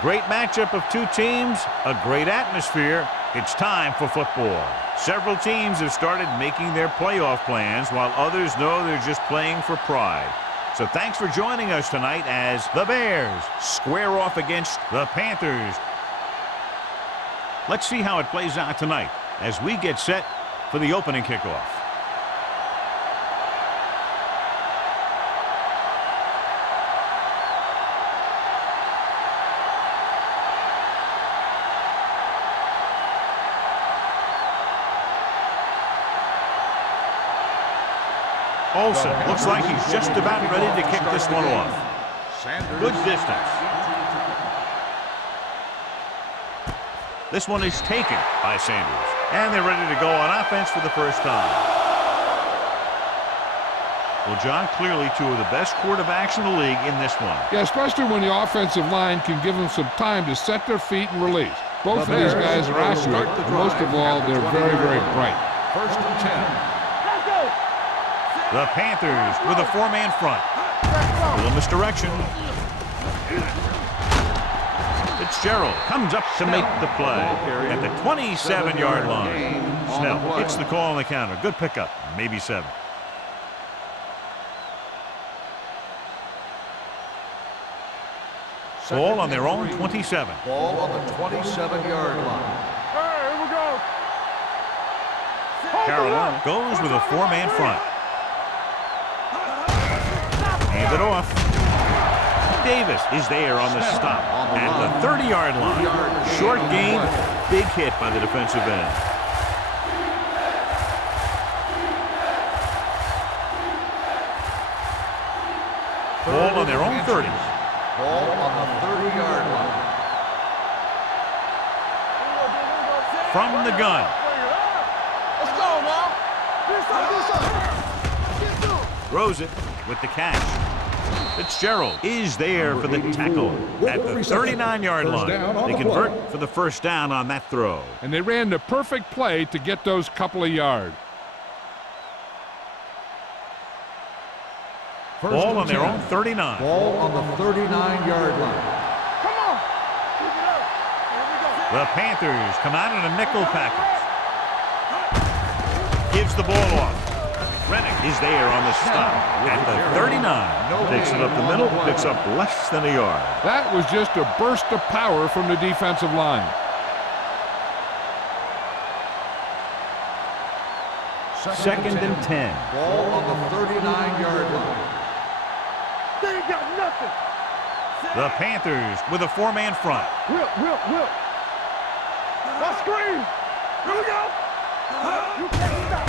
great matchup of two teams, a great atmosphere. It's time for football. Several teams have started making their playoff plans while others know they're just playing for pride. So thanks for joining us tonight as the Bears square off against the Panthers. Let's see how it plays out tonight as we get set for the opening kickoff. Olsen looks like he's just about ready to kick this one off. Good distance. This one is taken by Sanders. And they're ready to go on offense for the first time. Well, John, clearly two of the best quarterbacks in the league in this one. Yeah, especially when the offensive line can give them some time to set their feet and release. Both of these guys are accurate, and most of all, they're very, very bright. 1st and 10. The Panthers with a four-man front. A little misdirection. Fitzgerald comes up to make the play at the 27-yard line. Snell hits the call on the counter. Good pickup, maybe 7. Ball on their own 27. Ball on the 27-yard line. Here we go. Carolina goes with a four-man front. Hand it off. Davis is there on the stop at the 30-yard line. Short gain, big hit by the defensive end. Ball on their own 30. Ball on the 30-yard line. From the gun. Let's go now. Throws it with the catch. Fitzgerald is there for the tackle at the 39-yard line. They convert for the first down on that throw. And they ran the perfect play to get those couple of yards. Ball on their own 39. Ball on the 39-yard line. Come on. Keep it up. Here we go. The Panthers come out in a nickel package. Gives the ball off. Rennick is there on the stop at the 39. Takes it up the middle, picks up less than a yard. That was just a burst of power from the defensive line. Second and 10. Ball on the 39-yard line. They ain't got nothing. The Panthers with a four-man front. Whip. Let's scream. Here we go. You can't stop.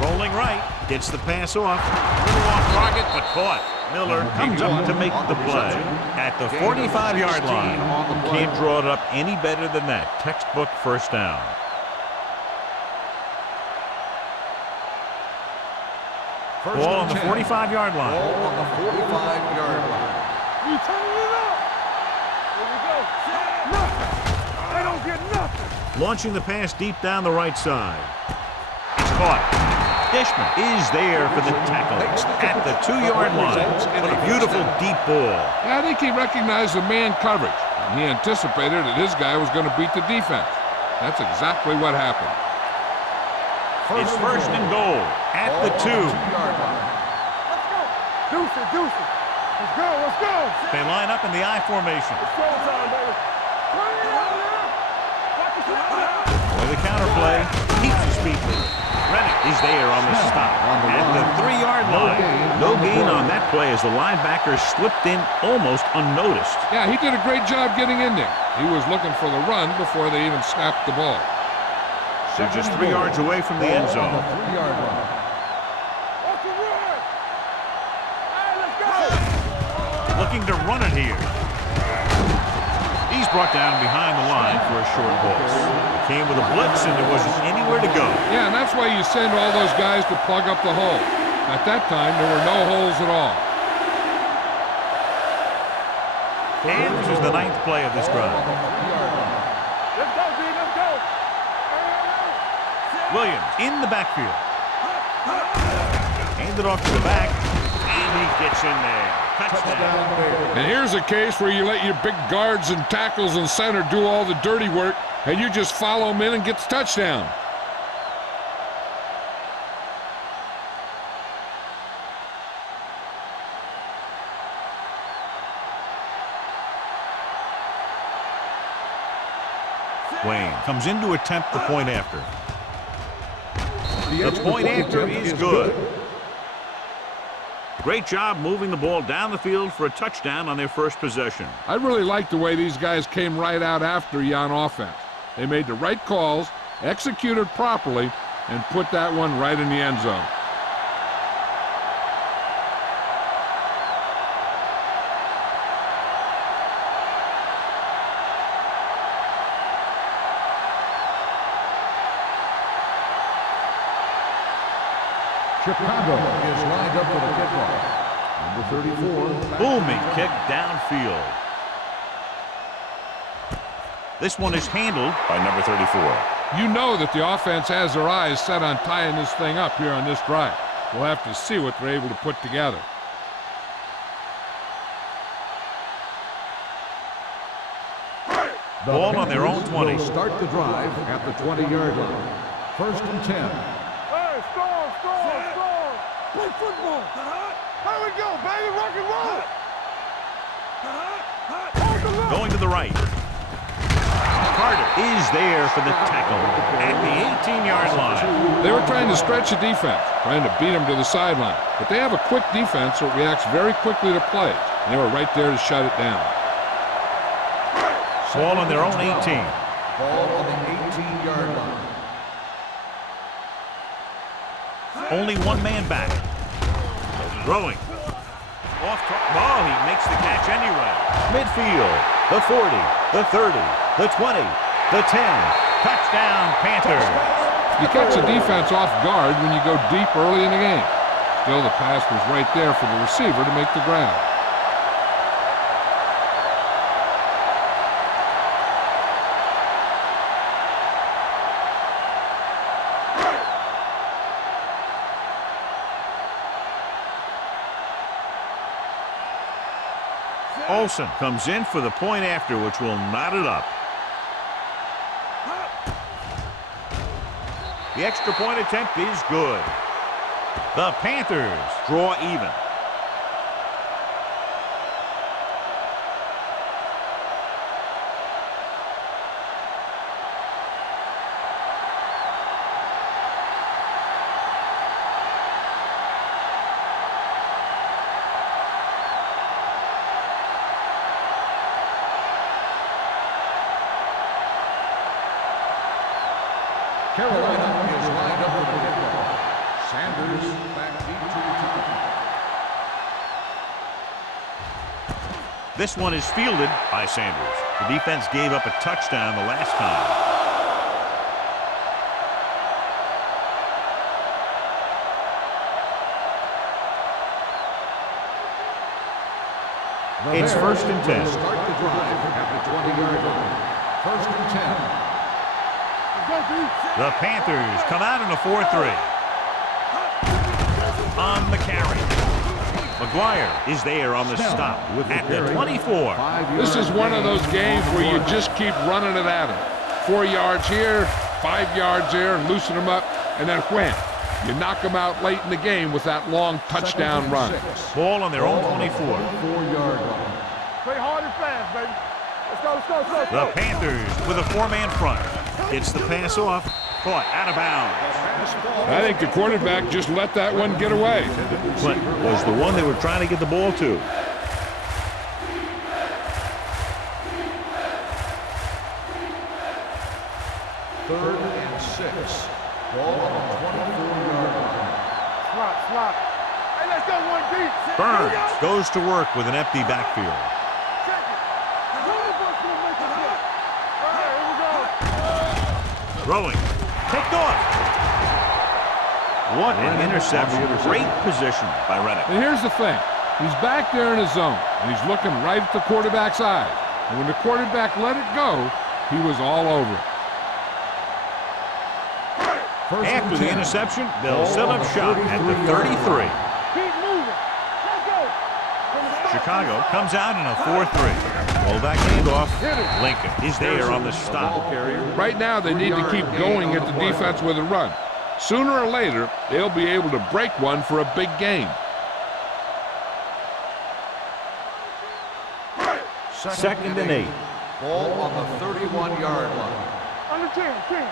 Rolling right, gets the pass off. A little off target, but caught. Miller comes up to make the play at the 45-yard line. Can't draw it up any better than that. Textbook first down. Ball on the 45-yard line. Ball on the 45-yard line. You turning it up. Here we go. Nothing. I don't get nothing. Launching the pass deep down the right side. It's caught. Dishman is there for the tackle at the 2-yard line. What a beautiful deep ball. Yeah, I think he recognized the man coverage, and he anticipated that his guy was going to beat the defense. That's exactly what happened. It's first and goal at the 2. Let's go. Deuce it. Let's go. They line up in the I formation. It's showtime, baby. Turn it out now. Watch your shot. With the counterplay, keeps his feet moving. Rennick is there on the stop at the 3-yard line. No gain on that play as the linebacker slipped in almost unnoticed. Yeah, he did a great job getting in there. He was looking for the run before they even snapped the ball. They're just 3 yards away from the end zone. On the 3-yard line. Off the run. Hey, let's go. Looking to run it here. He's brought down behind the line for a short loss. It came with a blitz and there wasn't anywhere to go. Yeah, and that's why you send all those guys to plug up the hole. At that time, there were no holes at all. And this is the 9th play of this drive. Let's go, D. Let's go. Williams in the backfield. Handed off to the back. And He gets in there. Touchdown. And here's a case where you let your big guards and tackles and center do all the dirty work, and you just follow them in and get the touchdown. Wayne comes in to attempt the point after. The point after is good. Great job moving the ball down the field for a touchdown on their first possession. I really like the way these guys came right out after you on offense. They made the right calls, executed properly, and put that one right in the end zone. Chicago is lined up for the kickoff. Number 34. Booming kick downfield. This one is handled by number 34. You know that the offense has their eyes set on tying this thing up here on this drive. We'll have to see what they're able to put together. Ball on their own 20. Will start the drive at the 20-yard line. First and 10. Hey, storm. Play football. Here we go, baby. Rock and roll. Hold the line. Going to the right. Carter is there for the tackle at the 18-yard line. They were trying to stretch the defense, trying to beat them to the sideline. But they have a quick defense that reacts very quickly to plays. And they were right there to shut it down. Ball on their own 18. Ball on the 18-yard line. Only one man back. Throwing. Oh, he makes the catch anyway. Midfield. The 40. The 30. The 20. The 10. Touchdown, Panthers. You catch the defense off guard when you go deep early in the game. Still, the pass was right there for the receiver to make the grab. Olsen comes in for the point after, which will knot it up. The extra point attempt is good. The Panthers draw even. Carolina is lined up for the kickoff. Sanders back deep to return. This one is fielded by Sanders. The defense gave up a touchdown the last time. It's first and 10. Start the drive at the 20-yard line. First and 10. The Panthers come out in a 4-3. On the carry. McGuire is there on the stop at the 24. This is one of those games where you just keep running it at them. 4 yards here, 5 yards there, and loosen them up, and then wham. You knock them out late in the game with that long touchdown run. Ball on their own 24. 4-yard line. Play hard and fast, baby. Let's go. The Panthers with a 4-man front. Gets the pass off. Caught out of bounds. I think the quarterback just let that one get away. But was the one they were trying to get the ball to. Third and 6. Ball on the 24-yard line. Slot. Hey, let's go one deep. Burns goes to work with an empty backfield. Throwing. Picked off. What an interception. Great position by Reddick. And here's the thing. He's back there in his zone, and he's looking right at the quarterback's eyes. And when the quarterback let it go, he was all over it. After the interception, they'll set up shop at the 33. Keep moving. Let's Chicago comes out in a 4-3. Fullback handoff. Lincoln is there on the stop. Right now, they need to keep going at the defense with a run. Sooner or later, they'll be able to break one for a big gain. Second and 8. Ball on the 31-yard line. On the 10. Set.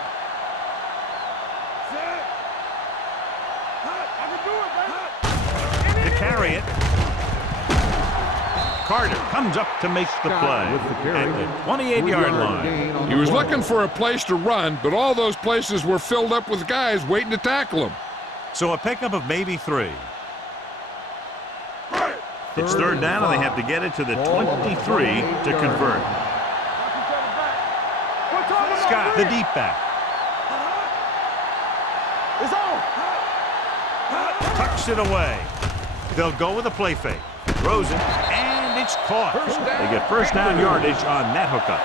I can do it, baby. To carry it. Carter comes up to make the play at the 28-yard line. He was looking for a place to run, but all those places were filled up with guys waiting to tackle him. So a pickup of maybe 3. It's third down, and they have to get it to the 23 to convert. Scott, the deep back. It's on. Tucks it away. They'll go with a play fake. Throws it, and it's caught. They get first down yardage on that hookup.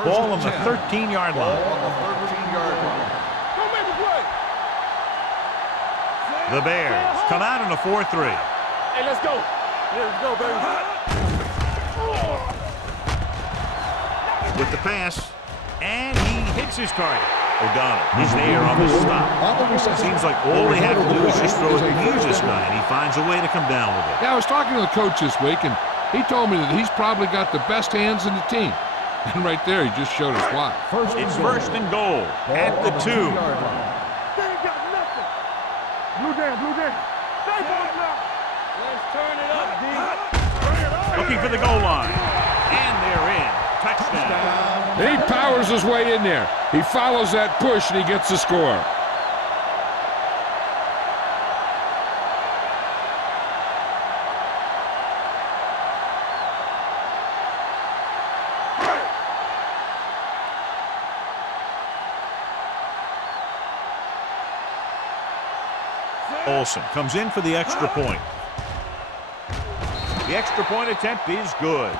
Ball on the 13-yard line. Don't make a play. The Bears come out in a 4-3. Hey, let's go. Let's go, baby. With the pass, and he hits his target. O'Donnell is there on the stop. Seems like all they have to do is just throw it near this guy, and he finds a way to come down with it. Yeah, I was talking to the coach this week, and he told me that he's probably got the best hands in the team. And right there, he just showed us why. It's first and goal at the 2. They ain't got nothing. Blue down. Stay for it now. Let's turn it up, D. Looking for the goal line. And they're in. Touchdown. He powers his way in there. He follows that push, and he gets the score. Olsen comes in for the extra point. The extra point attempt is good.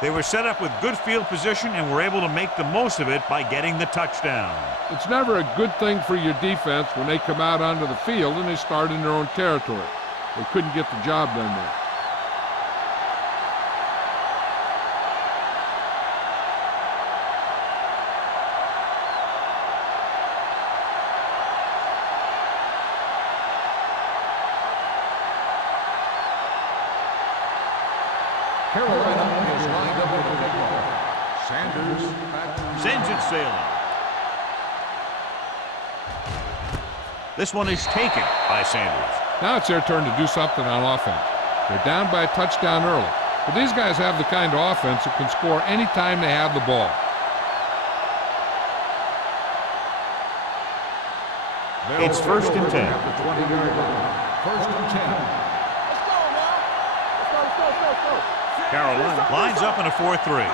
They were set up with good field position and were able to make the most of it by getting the touchdown. It's never a good thing for your defense when they come out onto the field and they start in their own territory. They couldn't get the job done there. Carolina is lined up with the kickoff. Sanders Sends it sailing. This one is taken by Sanders. Now it's their turn to do something on offense. They're down by a touchdown early. But these guys have the kind of offense that can score anytime they have the ball. It's first and 10. at the 20-yard line. First and 10. Carolina lines up in a 4-3.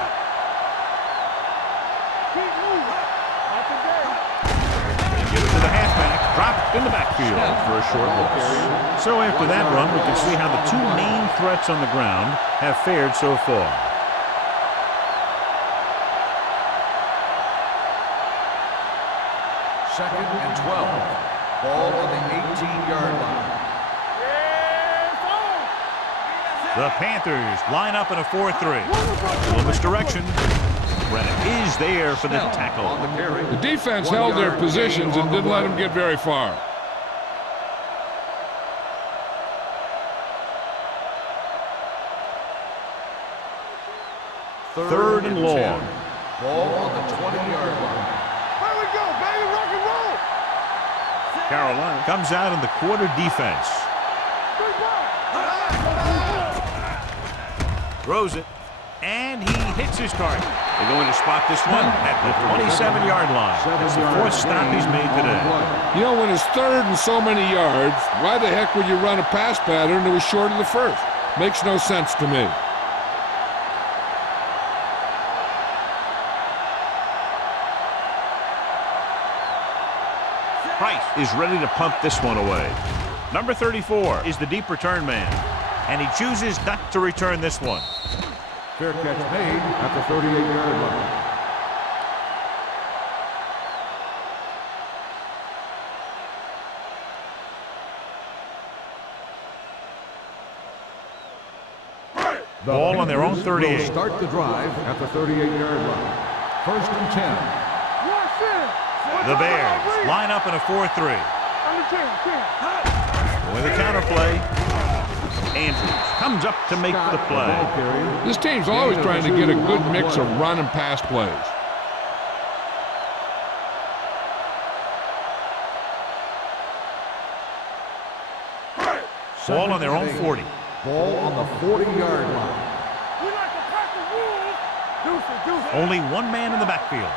Keep moving. Not today. They give it to the halfback. Dropped in the backfield for a short loss. So after that run, we can see how the two main threats on the ground have fared so far. Second and 12. Ball on the 18-yard line. The Panthers line up in a 4-3. Well, misdirection. Brennan is there for the tackle. On the carry. The defense held their positions and didn't let them get very far. Third and long. Ball on the 20-yard line. Here we go, baby. Rock and roll. Carolina comes out in the quarter defense. Throws it, and he hits his target. They're going to spot this one at the 27-yard line. It's the fourth stop he's made today. You know, when it's third and so many yards, why the heck would you run a pass pattern that was short of the first? Makes no sense to me. Price is ready to pump this one away. Number 34 is the deep return man, and he chooses not to return this one. Fair catch made at the 38-yard line. Ball on their own 38. Will start the drive at the 38-yard line. First and 10. The Bears line up in a 4-3. With a counterplay. Andrews comes up to make the play. This team's always trying to get a good mix of run and pass plays. Ball on their own 40. Ball on the 40-yard line. Only one man in the backfield.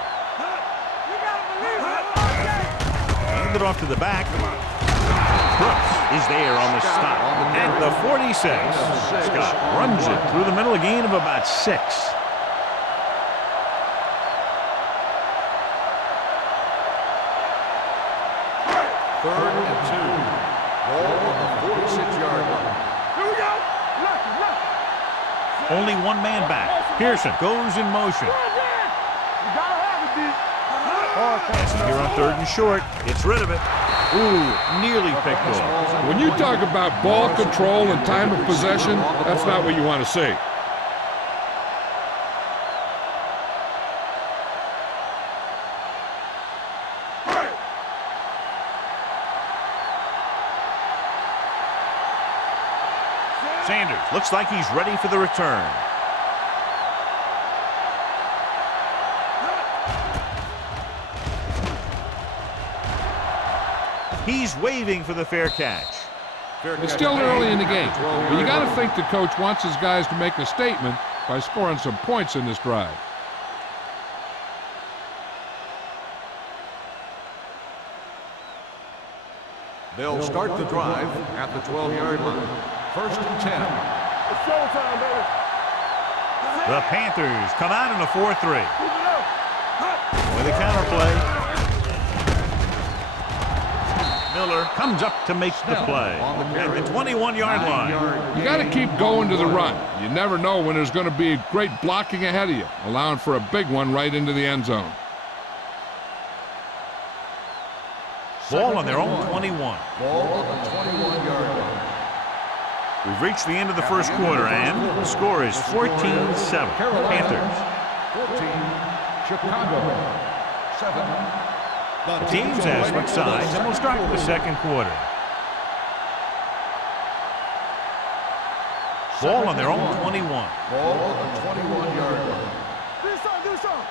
Hand it off to the back. Brooks is there on the stop at the 46. Scott runs it through the middle, a gain of about 6. Third and 2. Ball on the 46-yard line. Only one man back. Pearson goes in motion. Passes here on 3rd and short. Gets rid of it. Ooh, nearly picked off. When you talk about ball control and time of possession, that's not what you want to see. Sanders looks like he's ready for the return. He's waving for the fair catch. It's still early in the game, but you got to think the coach wants his guys to make a statement by scoring some points in this drive. They'll start the drive at the 12-yard line. First and 10. It's showtime, baby. The Panthers come out in a 4-3. With a counterplay. Miller comes up to make the play at the 21-yard line. You got to keep going to the run. You never know when there's going to be great blocking ahead of you, allowing for a big one right into the end zone. Ball on their own 21. Ball on the 21-yard line. We've reached the end of the first quarter, and the score is 14-7. Panthers. 14, Chicago. 7. The teams have switched sides, and we'll start the second quarter. Ball on their own 21. Ball on the 21-yard line. Do something.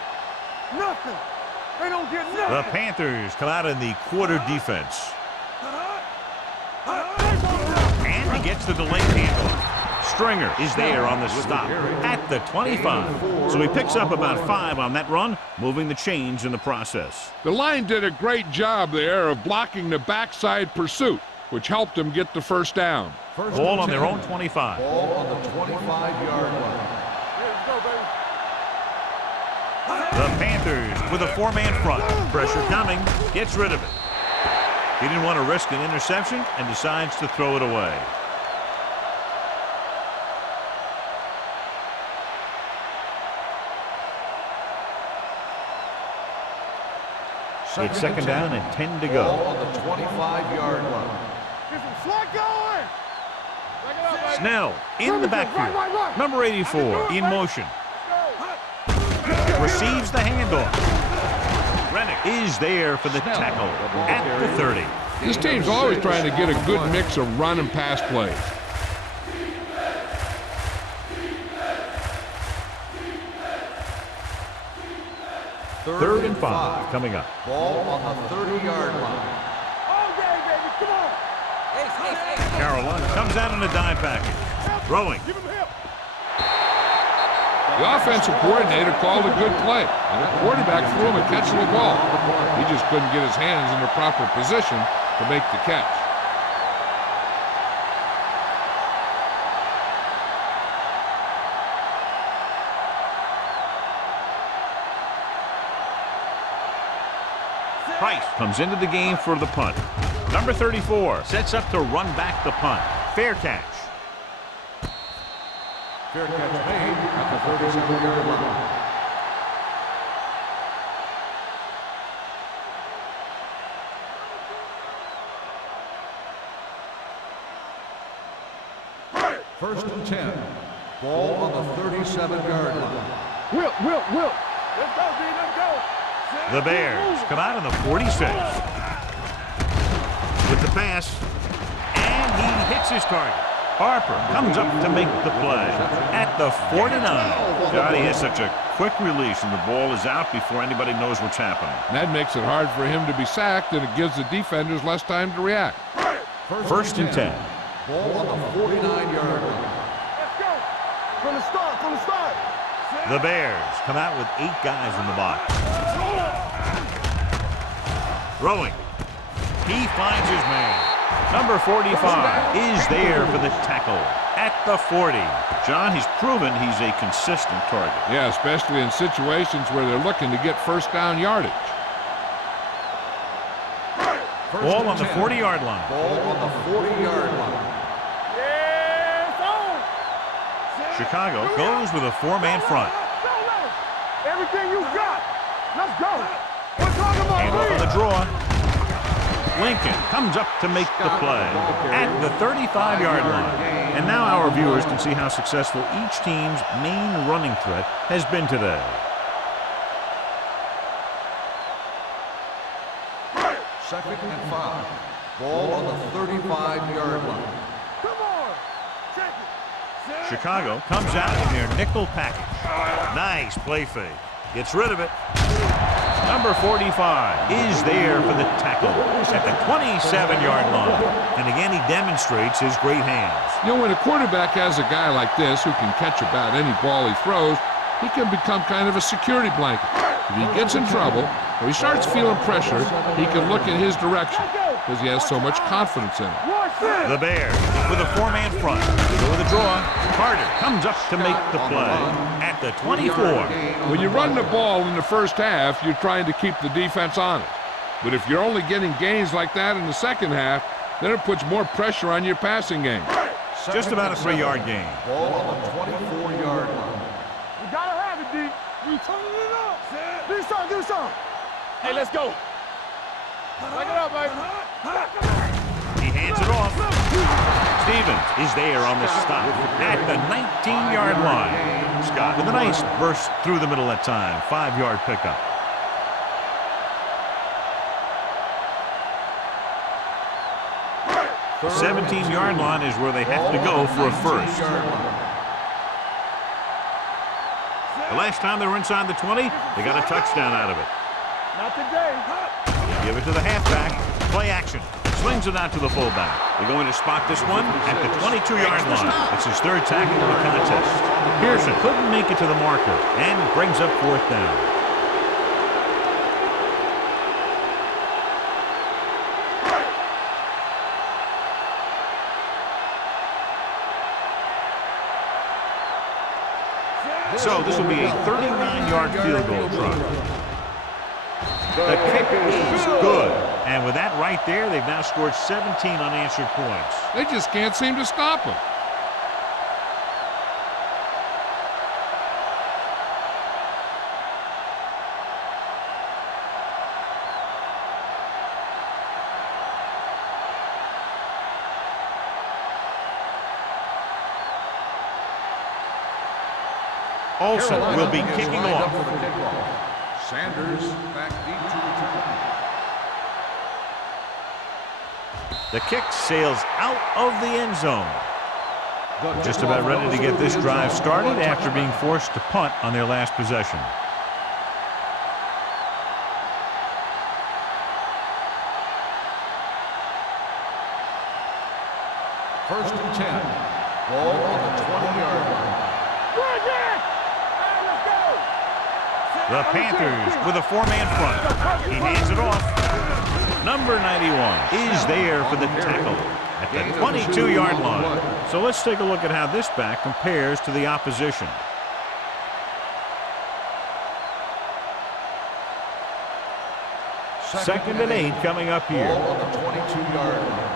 Nothing. They don't get nothing. The Panthers come out in the quarter defense. And he gets the delayed handoff. Stringer is there on the stop at the 25. So he picks up about 5 on that run, moving the chains in the process. The line did a great job there of blocking the backside pursuit, which helped them get the first down. Ball on their own 25. Ball on the 25-yard line. Let's go, baby. The Panthers with a 4-man front. Pressure coming, gets rid of it. He didn't want to risk an interception and decides to throw it away. It's second down and 10 to go. Ball on the 25-yard line. Get some slack going. Back it up, baby. Snell in the backfield. Right. Number 84 in motion. Receives the handoff. Rennick is there for the tackle at the 30. This team's always trying to get a good mix of run and pass plays. Third and 5 coming up. Ball on the 30-yard line. All day, baby. Come on. Carolina comes out in a dime package. Throwing. Give him hip. The offensive coordinator called a good play, and the quarterback threw him a catchable ball. He just couldn't get his hands in the proper position to make the catch. Price comes into the game for the punt. Number 34 sets up to run back the punt. Fair catch. Fair catch made at the 37-yard line. First and 10. Ball on the 37-yard line. Will. Let's go, D. Let's go. The Bears come out on the 46. With the pass, and he hits his target. Harper comes up to make the play at the 49. God, he has such a quick release, and the ball is out before anybody knows what's happening. That makes it hard for him to be sacked, and it gives the defenders less time to react. First and 10. Ball on the 49-yard line. Let's go. From the start. The Bears come out with 8 guys in the box. Throwing. He finds his man. Number 45 is there for the tackle at the 40. John, he's proven he's a consistent target. Yeah, especially in situations where they're looking to get first down yardage. Ball on the 40-yard line. Ball on the 40-yard line. Yes, on. Chicago goes with a 4-man front. Everything you got. Let's go. We're talking about And off on the draw. Lincoln comes up to make the play at the 35-yard line. And now our viewers can see how successful each team's main running threat has been today. Second and 5. Ball on the 35-yard line. Come on. Check it. Chicago comes out in their nickel package. Nice play fake. Gets rid of it. Number 45 is there for the tackle at the 27-yard line. And again, he demonstrates his great hands. You know, when a quarterback has a guy like this who can catch about any ball he throws, he can become kind of a security blanket. If he gets in trouble or he starts feeling pressure, he can look in his direction because he has so much confidence in it. The Bears with a 4-man front. Go with a draw. Carter comes up to make the play at the 24. When you run the ball in the first half, you're trying to keep the defense honest. But if you're only getting gains like that in the second half, then it puts more pressure on your passing game. Just about a 3-yard gain. Ball on the 24-yard line. We gotta have it, D. We turning it up. Do something. Hey, let's go. Back it up, baby. He hands it off. Stevens is there on the stop at the 19-yard line. Scott with a nice burst through the middle that time. 5-yard pickup. The 17-yard line is where they have to go for a first. The last time they were inside the 20, they got a touchdown out of it. Not today. Give it to the halfback. Play action. Slings it out to the fullback. They're going to spot this one at the 22-yard line. It's his 3rd tackle of the contest. Pearson couldn't make it to the marker and brings up 4th down. So this will be a 39-yard field goal try. The kick is good. And with that right there, they've now scored 17 unanswered points. They just can't seem to stop him. Olsen will be kicking off. Sanders back deep to return. The kick sails out of the end zone. Just about ready to get this drive started after being forced to punt on their last possession. First and 10. Ball on the 20-yard line. The Panthers with a 4-man front. He hands it off. Number 91 is there for the tackle at the 22-yard line. So let's take a look at how this back compares to the opposition. Second and 8 coming up here. Ball on the 22-yard line.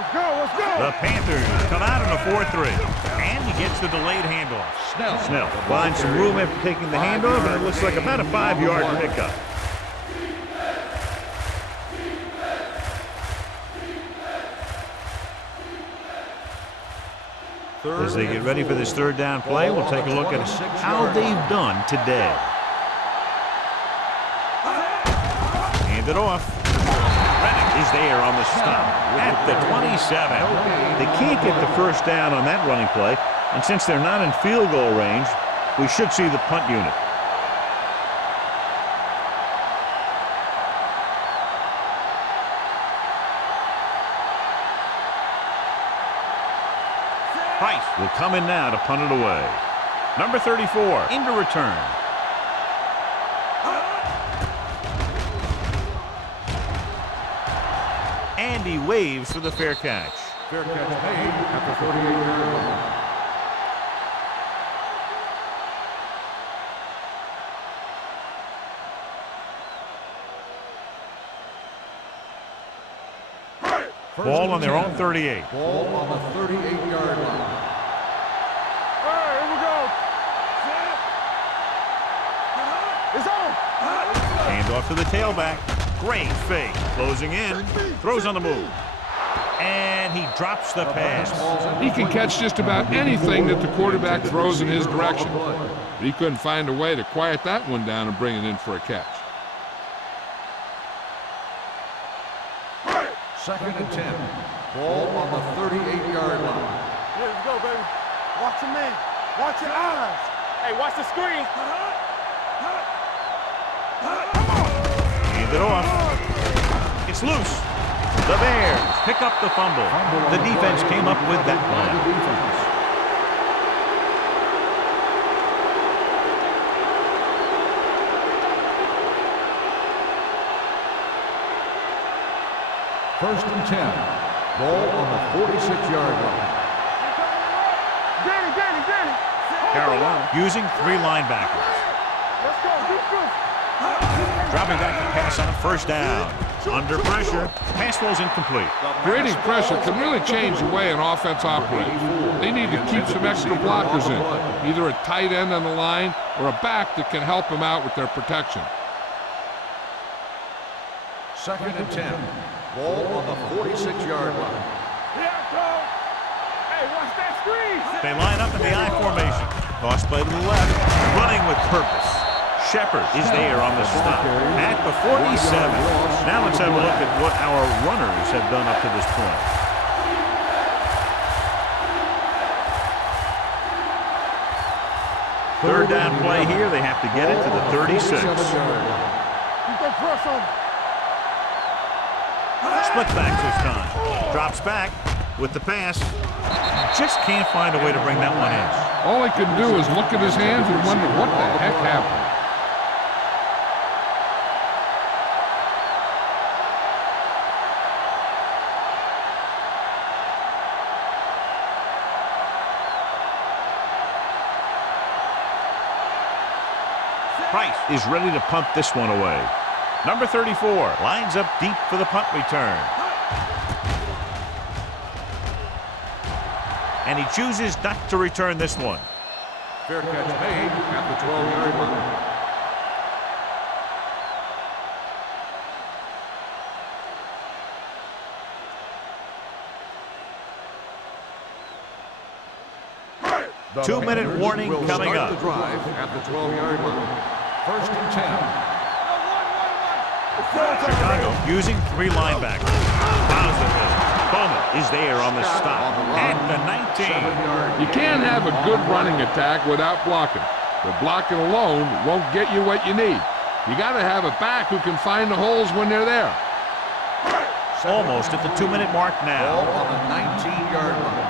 Let's go. The Panthers come out in a 4-3. And he gets the delayed handoff. Snell finds some room after taking the handoff, and it looks like about a 5-yard pickup. As they get ready for this third down play, we'll take a look at how they've done today. Hand it off. Reddick is there on the stop at the 27. They can't get the first down on that running play, and since they're not in field goal range, we should see the punt unit. Price will come in now to punt it away. Number 34 into return. And he waves for the fair catch. Fair catch made at the 38-yard line. Ball on their own 38. Ball on the 38-yard line. All right, here we go. It's on. Hand off to the tailback. Great fake. Closing in. Throws on the move. And he drops the pass. He can catch just about anything that the quarterback throws in his direction. But he couldn't find a way to quiet that one down and bring it in for a catch. 2nd and 10. Ball on the 38-yard line. Here we go, baby. Watch your man. Watch your eyes. Hey, watch the screen. Hand it off. It's loose. The Bears pick up the fumble. The defense came up with that one. First and 10. Ball on the 46-yard line. Danny. Carolina using 3 linebackers. Let's go. Defense. Dropping back to pass on a first down. Under pressure. Pass falls incomplete. Creating pressure can really change the way an offense operates. They need to keep some extra blockers in, either a tight end on the line or a back that can help them out with their protection. 2nd and 10. Ball on the 46-yard line. Here I come. Hey, watch that screen. They line up in the I formation. Toss play to the left. Running with purpose. Shepard is there on the stop at the 47. Now let's have a look at what our runners have done up to this point. Third down play here. They have to get it to the 36. Keep that press on. Split back this time. Drops back with the pass. Just can't find a way to bring that one in. All he could do is look at his hands and wonder what the heck happened. Price is ready to punt this one away. Number 34 lines up deep for the punt return. And he chooses not to return this one. Fair catch made at the 12-yard line. The 2-minute warning will coming start up. the drive at the 12-yard line. First and 10. Chicago using 3 linebackers. Positive. Bowman is there on the stop at the 19. You can't have a good running attack without blocking. But blocking alone won't get you what you need. You got to have a back who can find the holes when they're there. Almost at the 2-minute mark Ball now. on the 19-yard line.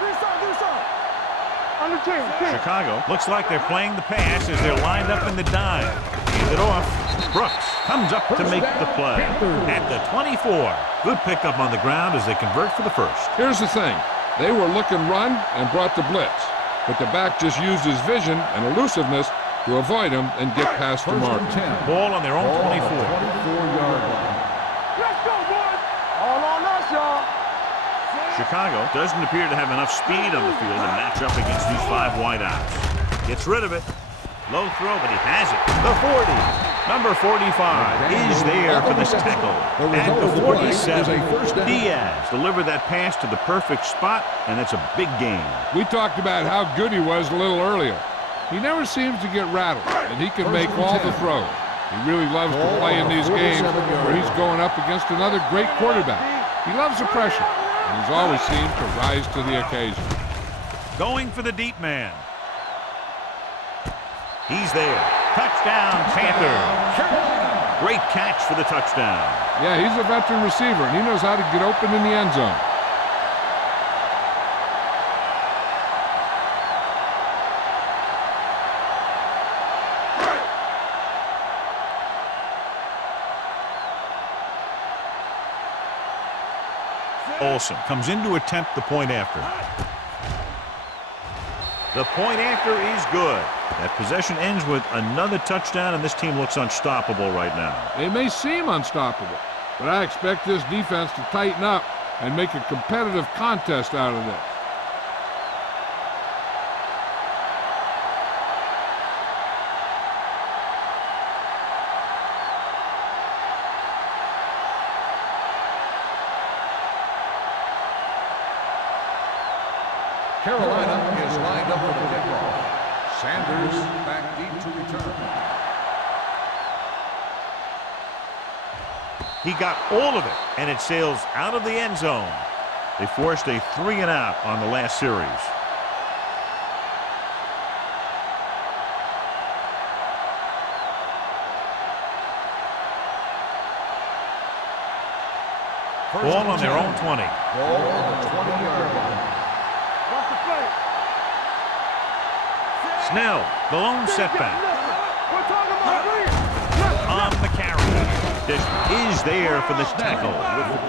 Do something. On the 10. Chicago looks like they're playing the pass as they're lined up in the dime. Hand it off. Brooks comes up to make the play at the 24. Good pickup on the ground as they convert for the first. Here's the thing. They were looking run and brought the blitz. But the back just used his vision and elusiveness to avoid him and get past the First mark. and 10. Ball on their own Ball on the 24. 24-yard line. Let's go, boys. All on us, y'all. Chicago doesn't appear to have enough speed on the field to match up against these 5 wideouts. Gets rid of it. Low throw, but he has it. The 40. Number 45 is there for this tackle. At the 47, Diaz delivered that pass to the perfect spot, and it's a big gain. We talked about how good he was a little earlier. He never seems to get rattled, and he can make all the throws. He really loves to play in these games where he's going up against another great quarterback. He loves the pressure, and he's always seemed to rise to the occasion. Going for the deep man. He's there. Touchdown, Panthers. Great catch for the touchdown. Yeah, he's a veteran receiver, and he knows how to get open in the end zone. Olsen comes in to attempt the point after. The point after is good. That possession ends with another touchdown, and this team looks unstoppable right now. They may seem unstoppable, but I expect this defense to tighten up and make a competitive contest out of this. Carolina is lined up for the kickoff. Sanders back deep to return. He got all of it, and it sails out of the end zone. They forced a 3-and-out on the last series. Ball on their own 20. Ball on the 20-yard line. Watch the play. Snell, the lone setback. We're talking about On the carry. This is there for this tackle.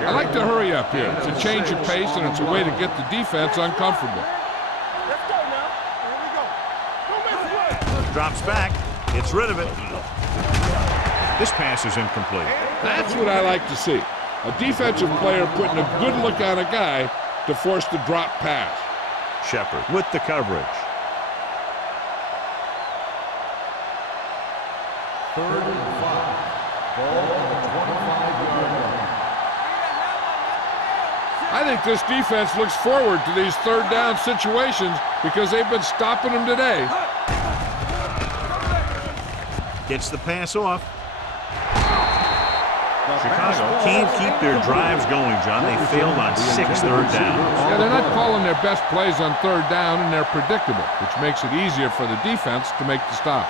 I like to hurry up here. It's a change of pace, and it's a way to get the defense uncomfortable. Let's go now. Here we go. Don't miss the play. Drops back, gets rid of it. This pass is incomplete. That's what I like to see. A defensive player putting a good look on a guy to force the drop pass. Shepard with the coverage. 3rd and 5. Ball on the 25-yard line. I think this defense looks forward to these third down situations because they've been stopping them today. Gets the pass off. Chicago can't keep their drives going, John. They failed on 6 third downs. Yeah, they're not calling their best plays on third down, and they're predictable, which makes it easier for the defense to make the stop.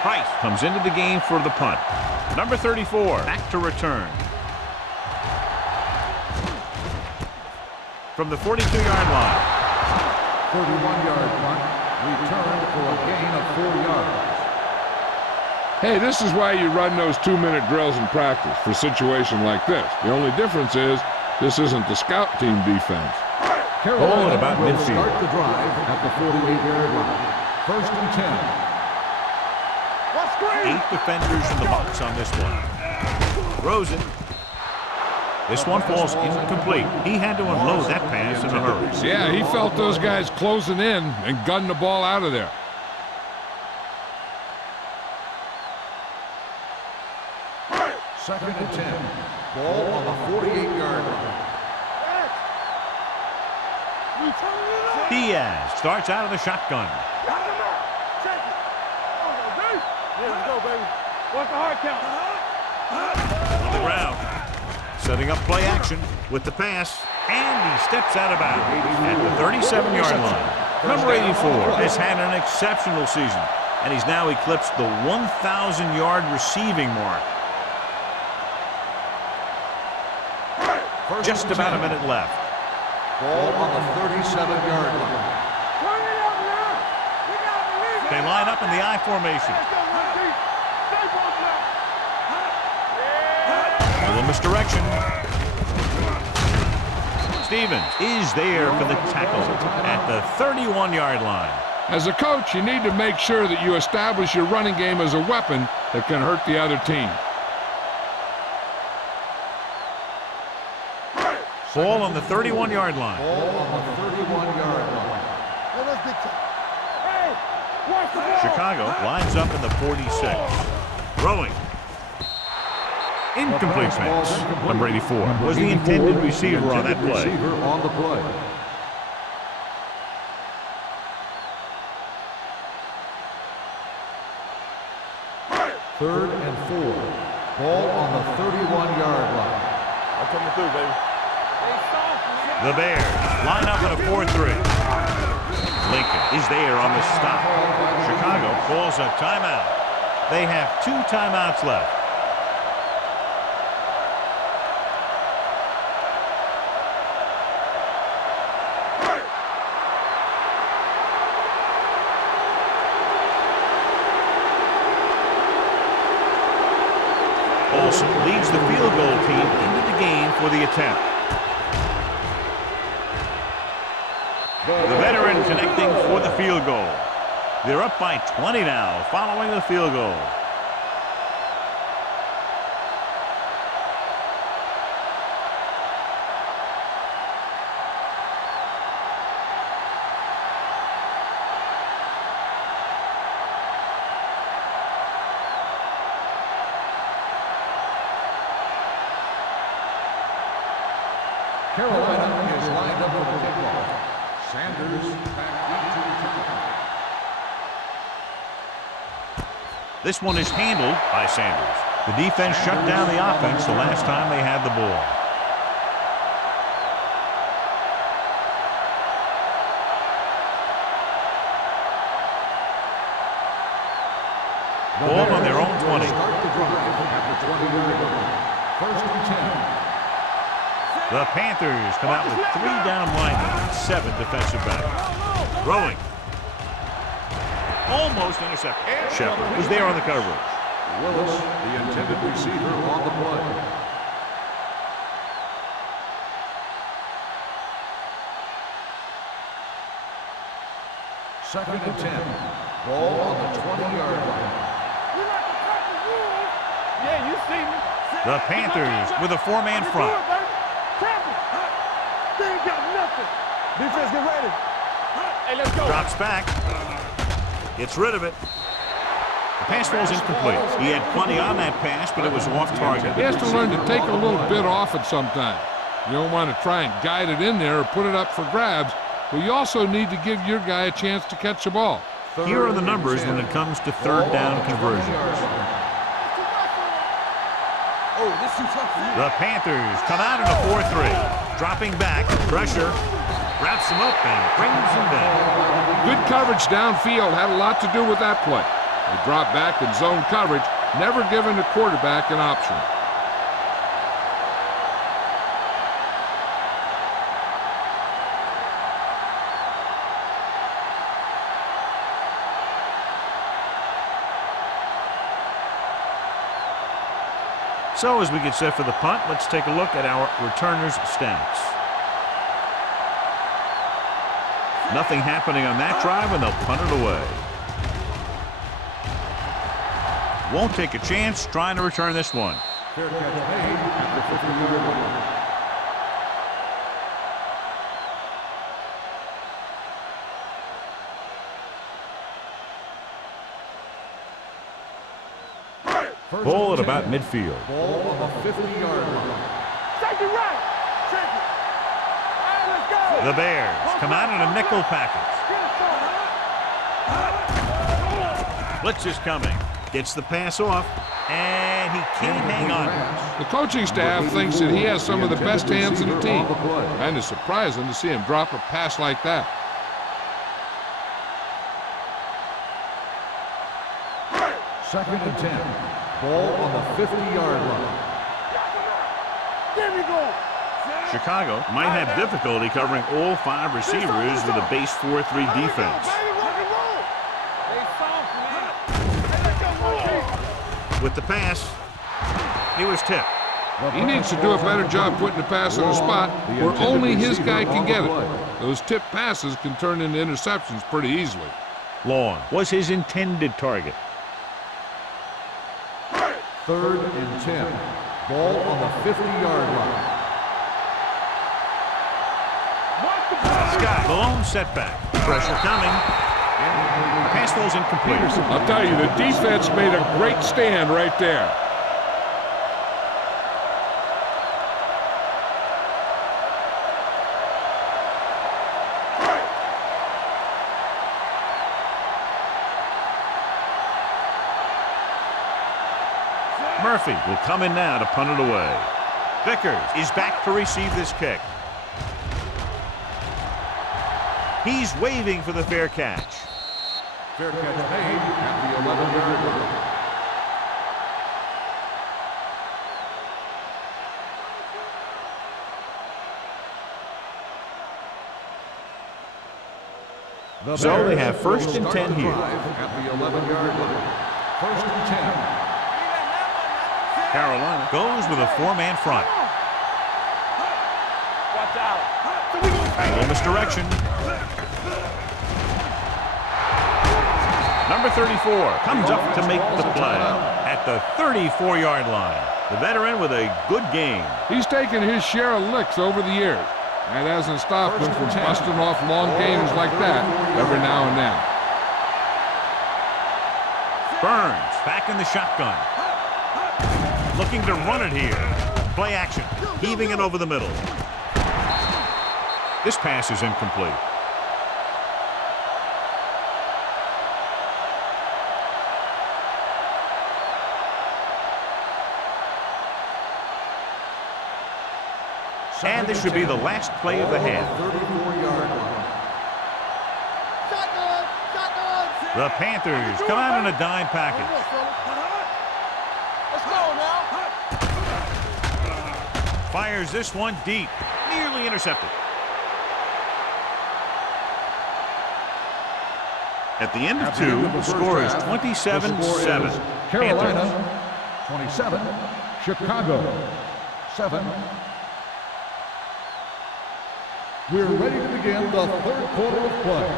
Price comes into the game for the punt. Number 34, back to return. From the 42-yard line. 31-yard punt, returned for a gain of 4 yards. Hey, this is why you run those 2-minute drills in practice for a situation like this. The only difference is this isn't the scout team defense. Carolina about will midfield. Start the drive at the 48-yard line. 1st and 10. 8 defenders in the box on this one. Throws it. This one falls incomplete. He had to unload that pass in a hurry. Yeah, he felt those guys closing in and gunned the ball out of there. Second and 10. Ball on the 48-yard line. Diaz starts out of the shotgun. Let's go, baby. What's the hard count? On the ground. Setting up play action with the pass. And he steps out of bounds at the 37-yard line. Number 84 has had an exceptional season, and he's now eclipsed the 1,000-yard receiving mark. Just about a minute left. Ball on the 37-yard line. They line up in the I formation. A little misdirection. Stevens is there for the tackle at the 31-yard line. As a coach, you need to make sure that you establish your running game as a weapon that can hurt the other team. Ball on the 31-yard line. Ball on the 31-yard line. Hey, let's get to. Hey, watch the ball. Chicago lines up in the 46. Throwing. Incomplete pass. Number 84 was the intended receiver on that play. Receiver on the play. Third and 4. Ball on the 31-yard line. I'm coming through, baby. The Bears line up in a 4-3. Lincoln is there on the stop. Chicago calls a timeout. They have 2 timeouts left. Olsen leads the field goal team into the game for the attempt. The veteran connecting for the field goal. They're up by 20 now following the field goal. Carolina is lined up for the kickoff. Sanders back deep to return. This one is handled by Sanders. The defense shut down the offense the last time they had the ball. Ball on their own 20. Start the drive at the 20-yard line. First and 10. The Panthers come out with 3 down linemen and 7 defensive backs. Throwing. Almost intercepted. Shepard was there on the coverage. Willis, the intended receiver, on the play. Second and 10. Ball on the 20-yard line. Yeah, you see me. The Panthers with a 4-man front. They ain't got nothing. Defense, get ready. Hey, let's go. Drops back. Gets rid of it. The pass ball's incomplete. He had plenty on that pass, but it was off target. He has to learn to take a little bit off it sometime. You don't want to try and guide it in there or put it up for grabs, but you also need to give your guy a chance to catch the ball. Here are the numbers when it comes to third down conversions. The Panthers come out in a 4-3. Dropping back, pressure, wraps him up and brings him down. Good coverage downfield had a lot to do with that play. They drop back in zone coverage, never giving the quarterback an option. So as we get set for the punt, let's take a look at our returners' stats. Nothing happening on that drive, and they'll punt it away. Won't take a chance trying to return this one. Fair catch made at the 50-yard line. Ball at about midfield. Ball on the 50-yard line. Take it right. Take it. All right, let's go. The Bears come out in a nickel package. Blitz is coming. Gets the pass off, and he can't hang on. The coaching staff thinks that he has some of the best hands in the team, and it's surprising to see him drop a pass like that. Second and 10. Ball on the 50-yard line. There we go. Chicago might have difficulty covering all 5 receivers with a base 4-3 defense. With the pass, he was tipped. He needs to do a better job putting the pass in a spot where only his guy can get it. Those tip passes can turn into interceptions pretty easily. Long was his intended target. Third and 10. Ball on the 50-yard line. Scott, the lone setback. Pressure coming. Pass falls incomplete. I'll tell you, the defense made a great stand right there. Murphy will come in now to punt it away. Vickers is back to receive this kick. He's waving for the fair catch. Fair catch made at the 11-yard line. So they have first and 10 here. At the 11-yard line. First and 10. Carolina goes with a four-man front. Watch out. Angle misdirection. Number 34 comes up to make the play at the 34-yard line. The veteran with a good game. He's taken his share of licks over the years. That hasn't stopped him from busting off long games like that every now and then. Burns back in the shotgun. Looking to run it here. Play action. Heaving it over the middle. This pass is incomplete. And this should be the last play of the half. 34-yard line. The Panthers come out in a dime package. Let's go now. Fires this one deep. Nearly intercepted. At the end of two, the score is 27-7. Carolina, 27. Chicago, 7. We're ready to begin the third quarter of play.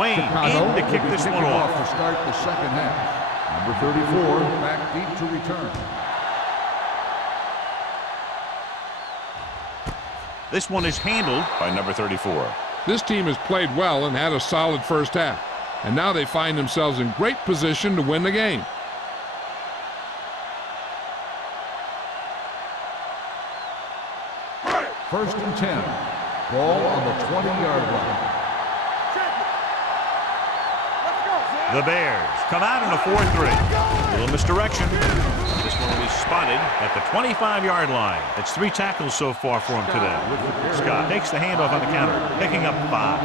Wayne Chicago in to kick this one off. To start the second half. Number 34 back deep to return. This one is handled by number 34. This team has played well and had a solid first half. And now they find themselves in great position to win the game. First and 10. Ball on the 20-yard line. The Bears come out in a 4-3. Little misdirection. This one will be spotted at the 25-yard line. That's 3 tackles so far for him today. Scott takes the handoff on the counter, picking up 5.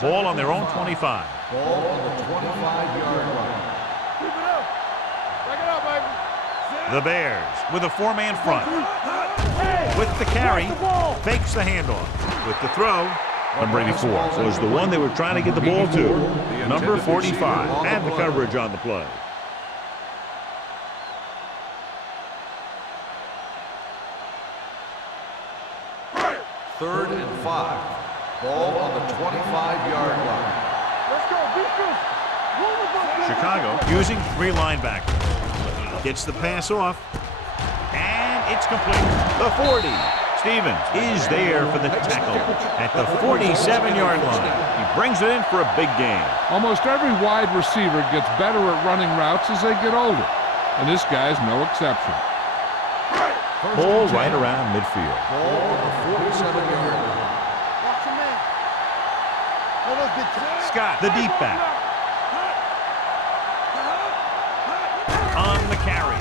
Ball on their own 25. Ball on the 25-yard line. Keep it up. Back it up, baby. The Bears with a 4-man front. With the carry, fakes the handoff. With the throw, number 84 was the one they were trying to get the ball to. Number 45 had the coverage on the play. Third and 5. Ball on the 25-yard line. Let's go, defense. Chicago using 3 linebackers. Gets the pass off. And it's complete. The 40. Stevens is there for the tackle at the 47-yard line. He brings it in for a big gain. Almost every wide receiver gets better at running routes as they get older. And this guy's no exception. Ball right around midfield. Ball on the 47-yard line. Watch your man. Let us get Scott, the deep back. On the carry.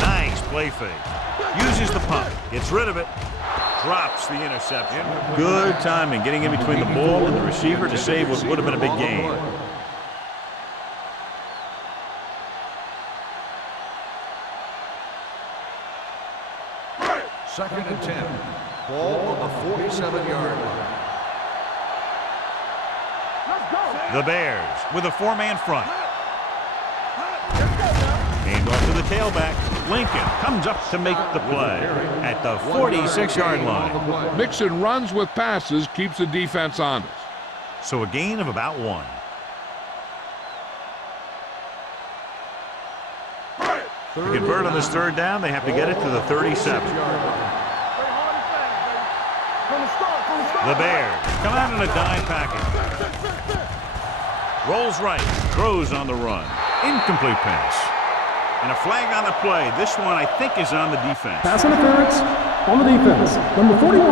Nice play fake. Uses the pump. Gets rid of it. Drops the interception. Good timing getting in between the ball and the receiver to save what would have been a big gain. Second and 10. Ball on the 47-yard line. The Bears with a 4-man front. Hand off to the tailback. Lincoln comes up to make the play at the 46-yard line. Mixing runs with passes keeps the defense honest. So a gain of about 1. To convert on this third down, they have to get it to the 37. The Bears come out in a dime package. Rolls right, throws on the run. Incomplete pass. And a flag on the play. This one, I think, is on the defense. Pass interference on the defense. Number 41.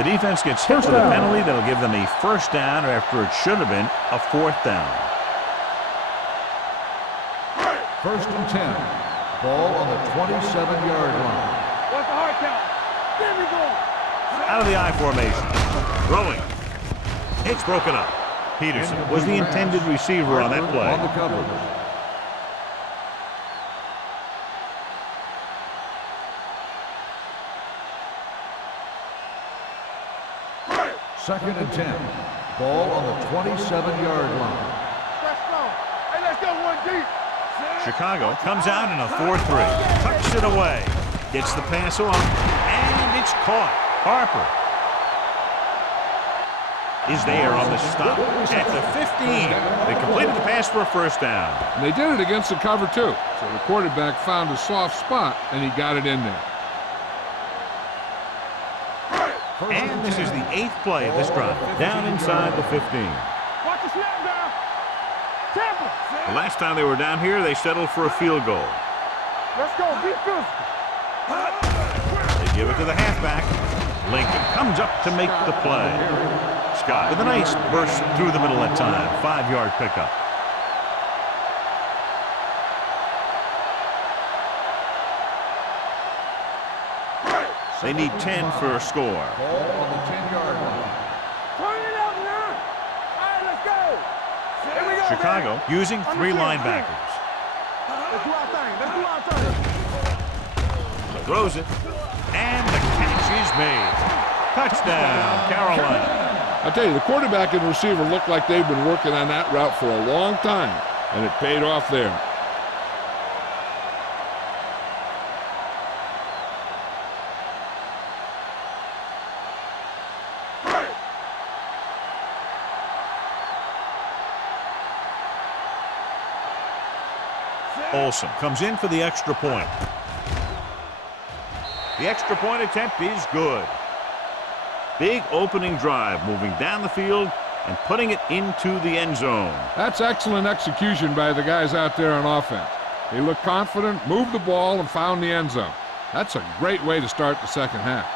The defense gets hit with a penalty that'll give them a first down after it should have been a 4th down. 1st and 10. Ball on the 27-yard line. What's the hard count? There we go. Out of the I formation. Throwing. It's broken up. Peterson was the intended receiver on that play. On the coverage. Second and 10. Ball on the 27-yard line. Let's go. Hey, let's go one deep. Chicago comes out in a 4-3. Tucks it away. Gets the pass off. And it's caught. Harper is there on the stop at the 15. They completed the pass for a first down. And they did it against the cover, too. So the quarterback found a soft spot, and he got it in there. And this is the 8th play of this drive. Down inside the 15. Watch the snap down. Tampa. The last time they were down here, they settled for a field goal. Let's go. Be physical. They give it to the halfback. Lincoln comes up to make the play. Scott with a nice burst through the middle that time. 5-yard pickup. They need 10 for a score. Ball on the 10-yard line. Turn it out now. All right, let's go. Here we go. Chicago using 3 linebackers. Let's do our thing. Let's do our thing. Throws it. And the catch is made. Touchdown, Carolina. I tell you, the quarterback and receiver look like they've been working on that route for a long time, and it paid off there. Olsen comes in for the extra point. The extra point attempt is good. Big opening drive, moving down the field and putting it into the end zone. That's excellent execution by the guys out there on offense. They looked confident, moved the ball, and found the end zone. That's a great way to start the second half.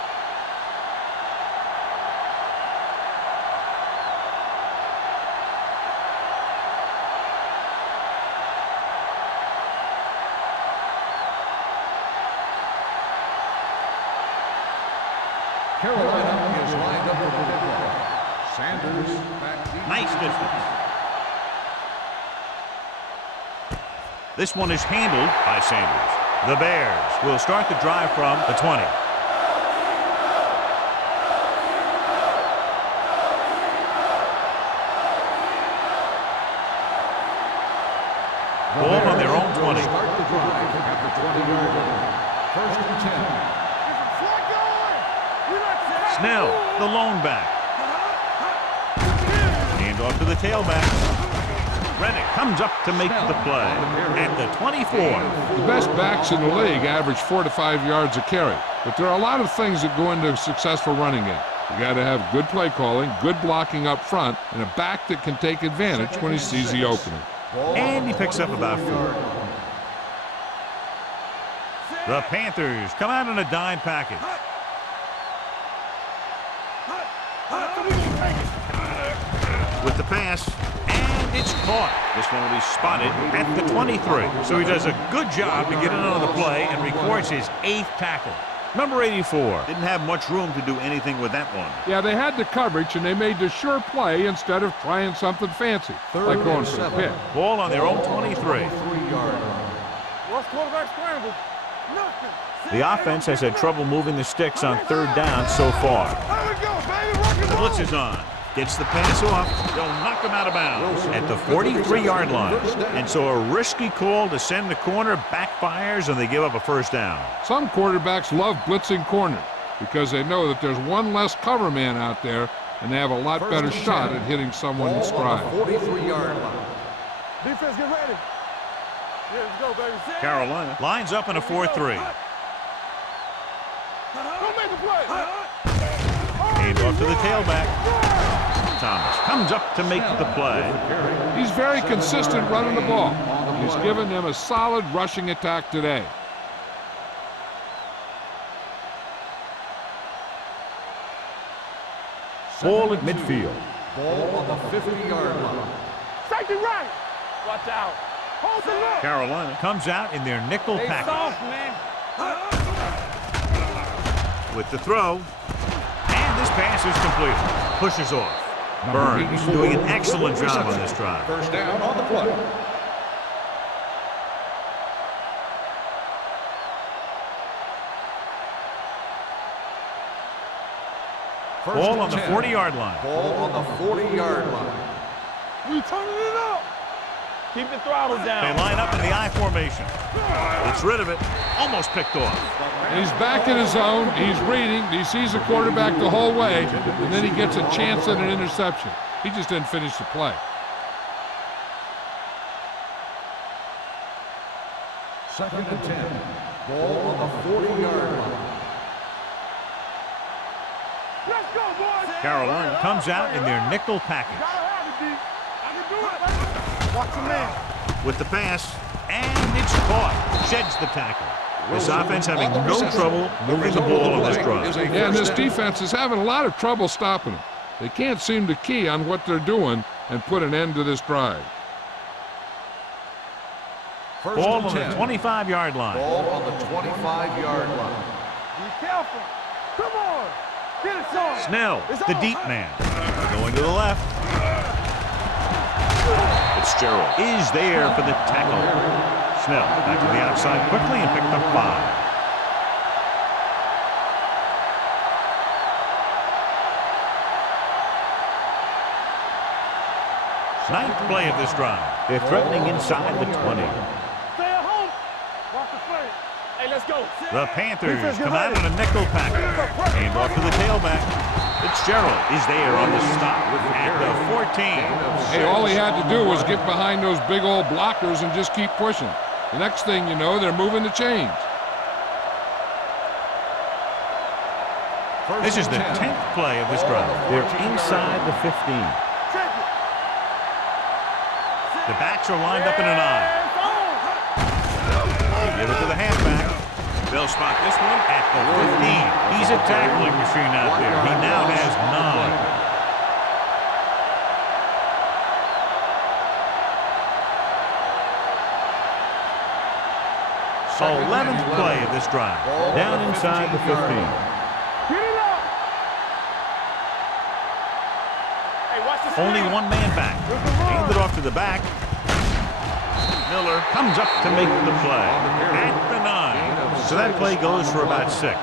Carolina is lined up for the kickoff. Sanders back deep. Nice distance. This one is handled by Sanders. The Bears will start the drive from the 20. Ball on their own 20. Start the drive at the 20-yard line. 1st and 10. Snell, the lone back. Hand off to the tailback. Reddick comes up to make the play at the 24. The best backs in the league average 4 to 5 yards a carry, but there are a lot of things that go into a successful running game. You got to have good play calling, good blocking up front, and a back that can take advantage when he sees the opening. And he picks up about 4. The Panthers come out in a dime package. With the pass, and it's caught. This one will be spotted at the 23. So he does a good job to get in on the play and records his 8th tackle. Number 84 didn't have much room to do anything with that one. Yeah, they had the coverage, and they made the sure play instead of trying something fancy, like going for the pick. Ball on their own 23. 3-yard line. What's quarterback scramble? Nothing. The offense has had trouble moving the sticks on 3rd down so far. There we go, baby. Rock and The roll. blitz is on. Gets the pass off. They'll knock him out of bounds at the 43-yard line. And so a risky call to send the corner backfires, and they give up a first down. Some quarterbacks love blitzing corners because they know that there's one less cover man out there, and they have a lot better shot at hitting someone in stride. 43-yard line. Defense, get ready. Yeah, let's go, baby. Carolina lines up in a 4-3. Don't make a play. Hand off to the tailback. Thomas comes up to make the play. He's very consistent running the ball. He's given them a solid rushing attack today. Ball at midfield. Ball on the 50-yard line. Safety right. Watch out. Hold the look. Carolina comes out in their nickel package. Soft, man. With the throw. And this pass is completed. Pushes off. Burns doing an excellent job on this drive. First down on the play. Ball on the 40-yard line. Ball on the 40-yard line. We turning it up. Keep the throttle down. They line up in the I formation. Gets rid of it. Almost picked off. He's back in his zone. He's reading. He sees the quarterback the whole way, and then he gets a chance at an interception. He just didn't finish the play. Second and 10. Ball on the 40-yard line. Let's go, boys. Carolina comes out in their nickel package. Gotta have it, D. I can do it. Watch the man. With the pass, and it's caught. Sheds the tackle. This offense having no trouble moving the ball on this drive. Yeah, and this defense is having a lot of trouble stopping them. They can't seem to key on what they're doing and put an end to this drive. Ball on the 25-yard line. Ball on the 25-yard line. Be careful. Come on. Get it, son. Snell, the deep man. Going to the left. Fitzgerald is there for the tackle. Snell back to the outside quickly and picked up 5. Ninth play of this drive. They're threatening inside the 20. Stay at home. Watch the play. Hey, let's go. The Panthers come out in a nickel package. Hand off to the tailback. Fitzgerald is there on the stop at the 14. Hey, all he had to do was get behind those big old blockers and just keep pushing. The next thing you know, they're moving the chains. This is the 10th play of this drive. They're inside the 15. The backs are lined up in an I. Give it to the halfback. They'll spot this one at the 15. He's a tackling machine out there. He now has 9. 11th play of this drive. Down inside the 15. Only one man back. Hand it off to the back. Miller comes up to make the play at the 9. So that play goes for about 6.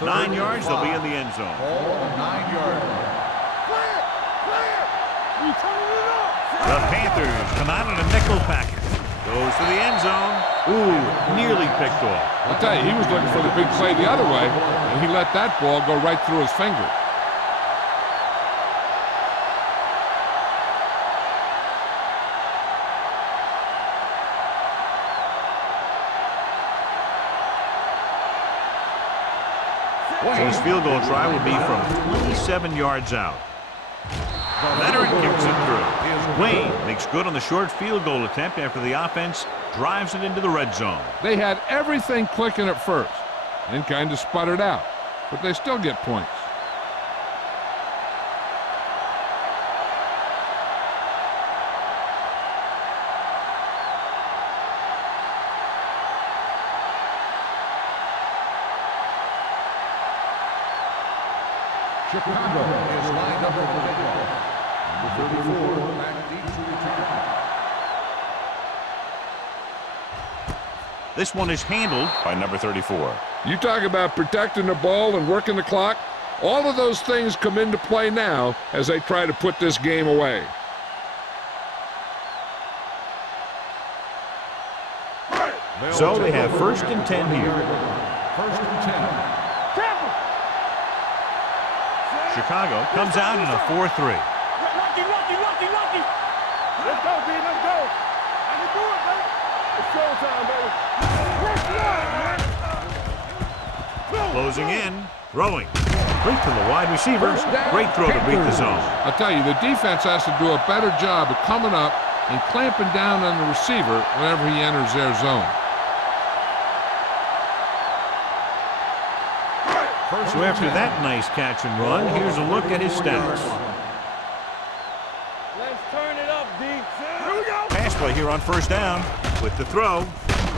Nine yards, they'll be in the end zone. Ball on the 9-yard line. We turning it up. The Panthers come out in a nickel package. Goes to the end zone. Ooh, nearly picked off. I'll tell you, he was looking for the big play the other way, and he let that ball go right through his finger. His field goal try will be from 27 yards out. Leonard kicks it through. Wayne makes good on the short field goal attempt after the offense drives it into the red zone. They had everything clicking at first and kind of sputtered out, but they still get points. Chicago is lined up for the kickoff. Number 34, back deep to return. This one is handled by number 34. You talk about protecting the ball and working the clock. All of those things come into play now as they try to put this game away. So they have 1st and 10 here. 1st and 10. Chicago comes out in a 4-3. Lucky. Let's go, B. Let's go. I can do it, baby. It's showtime, baby. Closing in, throwing. Straight to the wide receiver. Great throw to beat the zone. I'll tell you, the defense has to do a better job of coming up and clamping down on the receiver whenever he enters their zone. So after that nice catch and run, here's a look at his stats. Let's turn it up, D. Here we go. Pass play here on 1st down with the throw,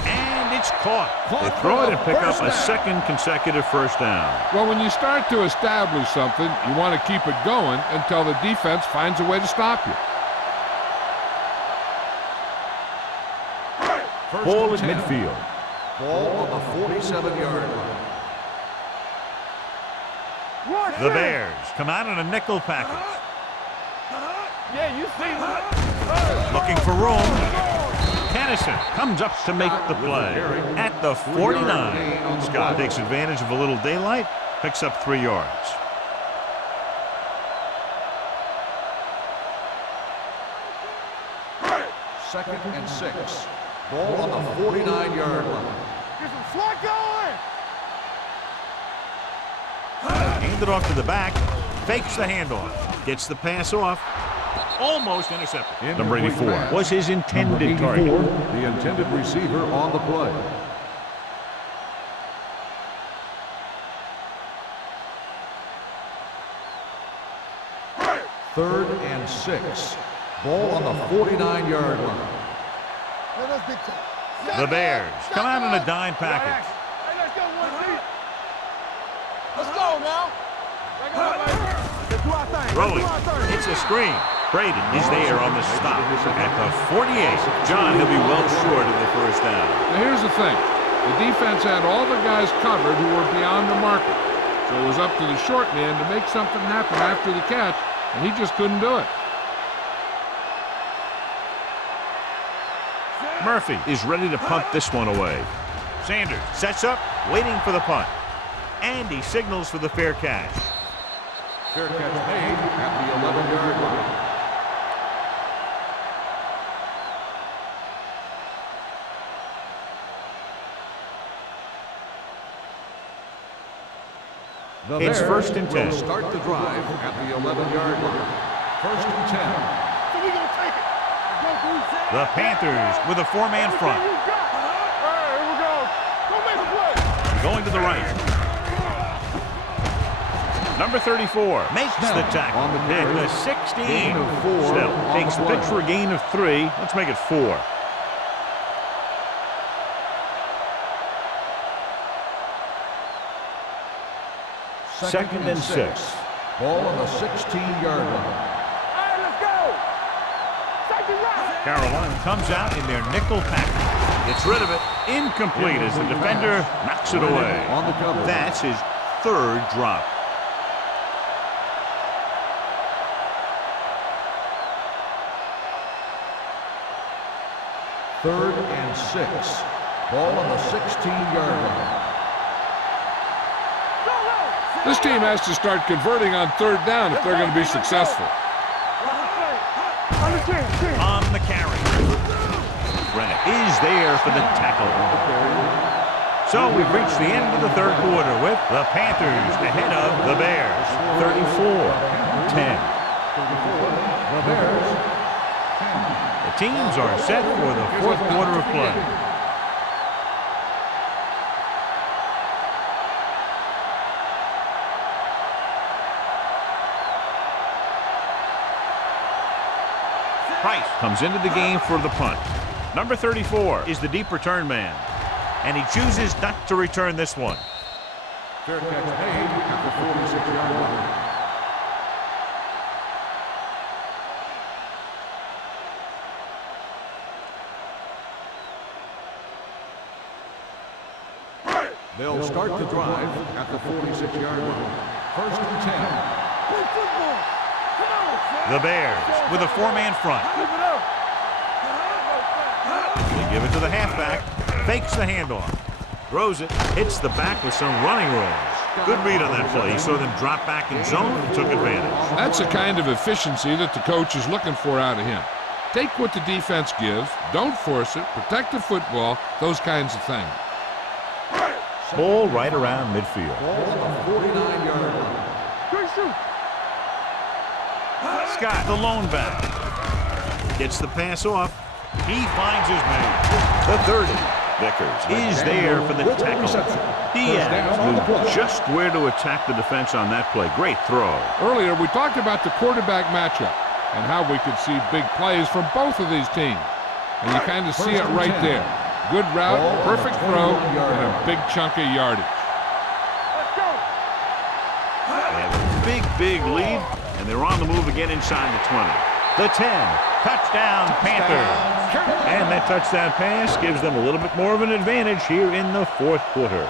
and it's caught. They throw it and pick up a 2nd consecutive 1st down. Well, when you start to establish something, you want to keep it going until the defense finds a way to stop you. Ball at midfield. Ball on the 47-yard line. The Bears come out in a nickel package. Yeah, you see that. Looking for room. Kennison comes up to make the play at the 49. Scott takes advantage of a little daylight, picks up 3 yards. Second and 6. Ball on the 49-yard line. Get some slot going. Hand it off to the back, fakes the handoff, gets the pass off, almost intercepted. Number 84 was his intended target. The intended receiver on the play. Third and 6. Ball on the 49-yard line. The Bears come out in a dime package. Hey, let's go, 1-2. Let's go now. Let's do our thing. Throwing. It's a screen. Braden is there on the stop at the 48. John, he'll be well short of the 1st down. Now, here's the thing. The defense had all the guys covered who were beyond the marker. So it was up to the short man to make something happen after the catch, and he just couldn't do it. Murphy is ready to punt this one away. Sanders sets up, waiting for the punt. And he signals for the fair catch. Fair catch made at the 11-yard line. It's 1st and 10. Start the drive at the 11-yard line. 1st and 10. So we gonna take it. The Panthers with a 4-man front. All right, here we go. Go make a play. Going to the right. Number 34 makes the tackle at the 16. Snell takes the pitch for a gain of 3. Let's make it 4. Second and 6. Ball on the 16-yard line. All right, let's go. Second right. Carolina comes out in their nickel package. Gets rid of it. Incomplete as the defender knocks it away. On the cover. That's his 3rd drop. Third and 6. Ball on the 16-yard line. This team has to start converting on 3rd down if they're going to be successful. On the carry. Brennan is there for the tackle. So we've reached the end of the 3rd quarter with the Panthers ahead of the Bears. 34-10. The Bears. The teams are set for the 4th quarter of play. Price comes into the game for the punt. Number 34 is the deep return man, and he chooses not to return this one. Fair catch made at the 46-yard line. They'll start the drive at the 46-yard line. First and 10. Play football. Come on, son. The Bears with a four-man front. Keep it up. They give it to the halfback. Fakes the handoff. Throws it. Hits the back with some running room. Good read on that play. He saw them drop back in zone and took advantage. That's the kind of efficiency that the coach is looking for out of him. Take what the defense gives, don't force it, protect the football, those kinds of things. Ball right around midfield. Ball on the 49-yard line. Good shoot. Scott, the lone back. Gets the pass off. He finds his man. The 30. Vickers is there for the tackle. Diaz knew just where to attack the defense on that play. Great throw. Earlier, we talked about the quarterback matchup and how we could see big plays from both of these teams. And you kind of see it right there. Good route, perfect throw, and a big chunk of yardage. Let's go. They have a big lead, and they're on the move again inside the 20. The 10. Touchdown, Panthers. And that touchdown pass gives them a little bit more of an advantage here in the fourth quarter.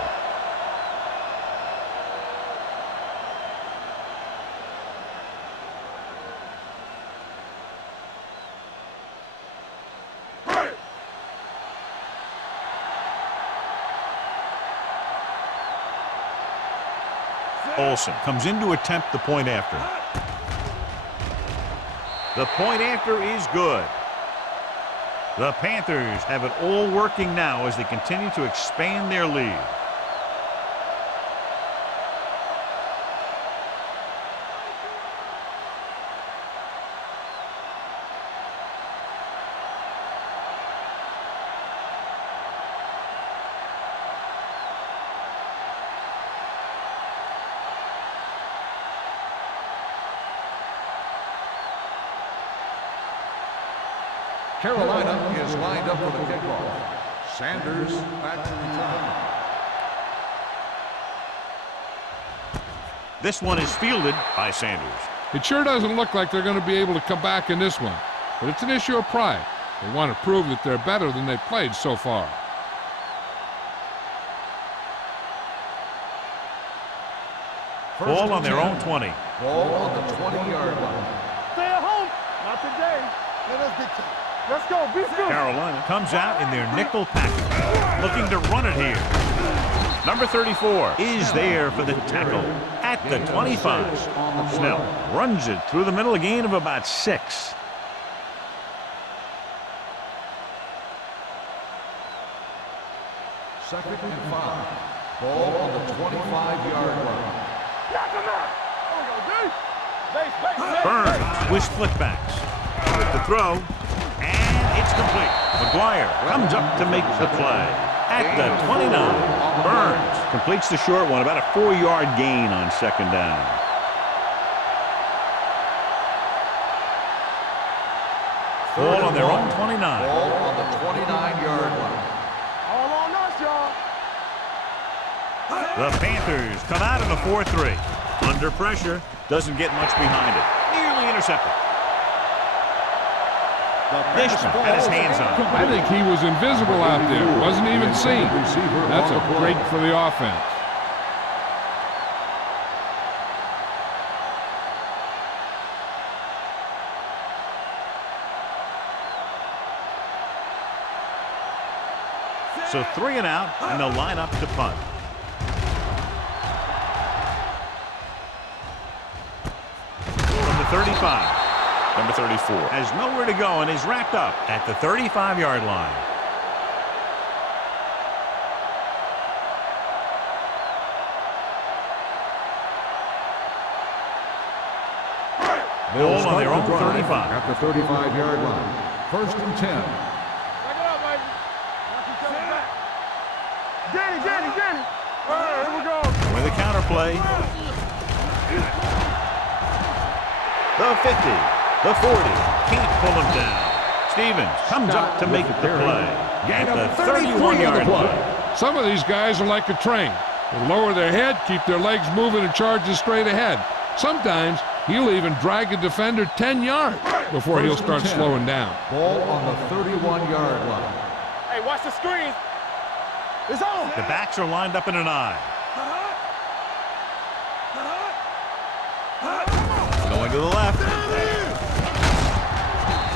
Olsen comes in to attempt the point after. The point after is good. The Panthers have it all working now as they continue to expand their lead. Carolina is lined up for the kickoff. Sanders back to return. This one is fielded by Sanders. It sure doesn't look like they're going to be able to come back in this one, but it's an issue of pride. They want to prove that they're better than they've played so far. Ball on their own 20. Ball on the 20-yard line. Stay at home. Not today. Let us get you. Let's go. Be good. Carolina comes out in their nickel package, looking to run it here. Number 34 is there for the tackle at the 25. Snell runs it through the middle, a gain of about 6. Second and 5. Ball on the 25-yard line. Knock him out. Base. Burns with split backs. With the throw, and it's complete. McGuire comes up to make the play at the 29. Burns completes the short one, about a 4-yard gain on second down. Ball on their own 29. Ball on the 29-yard line. All on us, y'all. The Panthers come out in a 4-3. Under pressure, doesn't get much behind it. Nearly intercepted. Dishman had his hands on it. I think he was invisible out there. Wasn't even seen. That's a break for the offense. So 3 and out, and they'll line up to punt. From the 35. Number 34 has nowhere to go and is wrapped up at the 35-yard line. Ball on their own 35. At the 35-yard line. First and 10. Back it up, baby. Watch each other back. Danny. All right, here we go. With a counter play. The 50. The 40 can't pull him down. Stevens comes up to make the play at the 31-yard line. Some of these guys are like a train. They lower their head, keep their legs moving, and charges straight ahead. Sometimes he'll even drag a defender 10 yards before he'll start slowing down. Ball on the 31-yard line. Hey, watch the screen. It's on. The backs are lined up in an I. Going to the left.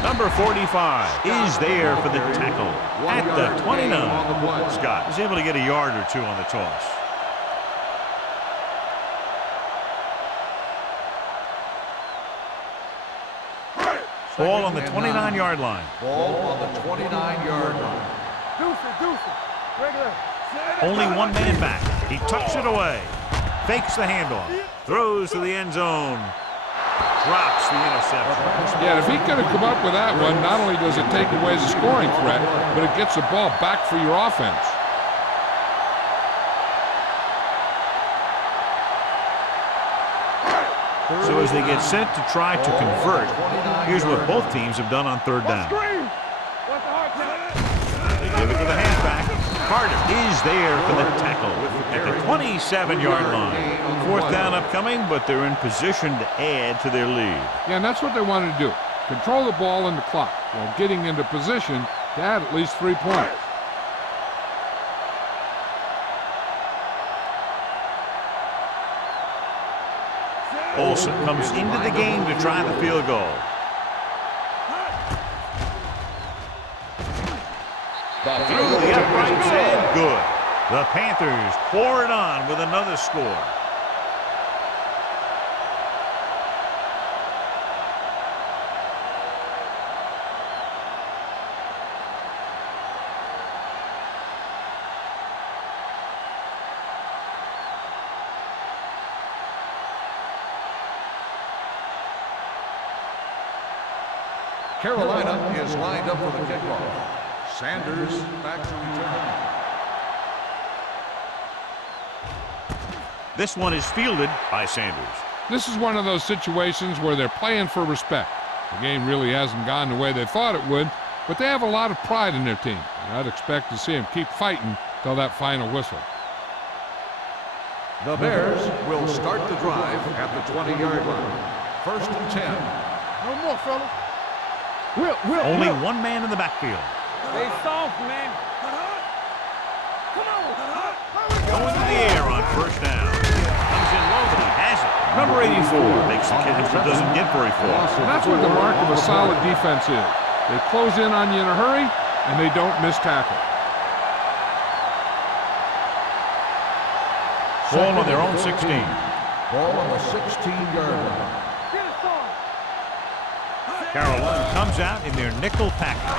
Number 45 is there for the tackle at the 29. Scott is able to get a yard or two on the toss. Ball on the 29-yard line. Ball on the 29-yard line. Deuce. Regular. Only one man back. He tucks it away. Fakes the handoff. Throws to the end zone. Drops the interception. Yeah, if he could have come up with that one, not only does it take away the scoring threat, but it gets the ball back for your offense. So as they get set to try to convert, here's what both teams have done on third down. They give it to the halfback. Carter is there for the tackle at the 27-yard line. Fourth down upcoming, but they're in position to add to their lead. Yeah, and that's what they wanted to do. Control the ball and the clock while getting into position to add at least 3 points. Olsen comes into the game to try the field goal. Through the uprights and good. The Panthers pour it on with another score. Carolina is lined up for the kickoff. Sanders back to return. This one is fielded by Sanders. This is one of those situations where they're playing for respect. The game really hasn't gone the way they thought it would, but they have a lot of pride in their team. And I'd expect to see them keep fighting till that final whistle. The Bears will start the drive at the 20-yard line. 1st and 10. No more, fellas. Only one man in the backfield. Stay soft, man. Come on. Going to the air on first down. Comes in low, but he has it. Number 84 makes the catch, but doesn't get very far. And that's what the mark of a solid defense is. They close in on you in a hurry, and they don't miss tackle. Ball on their own 16. Ball on the 16-yard line. Carolina comes out in their nickel package.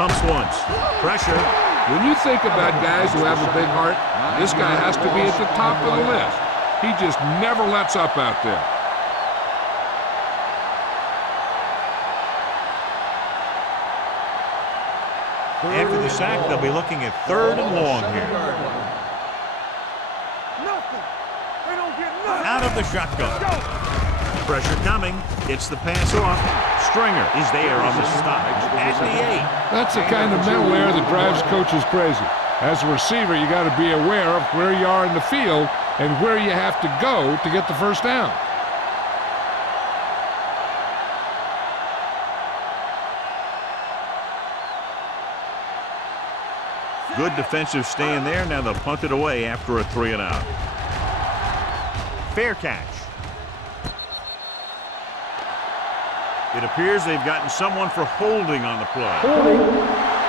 Pumps once. Pressure. When you think about guys who have a big heart, this guy has to be at the top of the list. He just never lets up out there. After the sack, they'll be looking at 3rd and long here. Nothing. They don't get nothing. Out of the shotgun. Pressure coming. Gets the pass off. Stringer is there on the stop at the 8. That's the kind of mental error that drives coaches crazy. As a receiver, you got to be aware of where you are in the field and where you have to go to get the first down. Good defensive stand there. Now they'll punt it away after a 3 and out. Fair catch. It appears they've gotten someone for holding on the play. Holding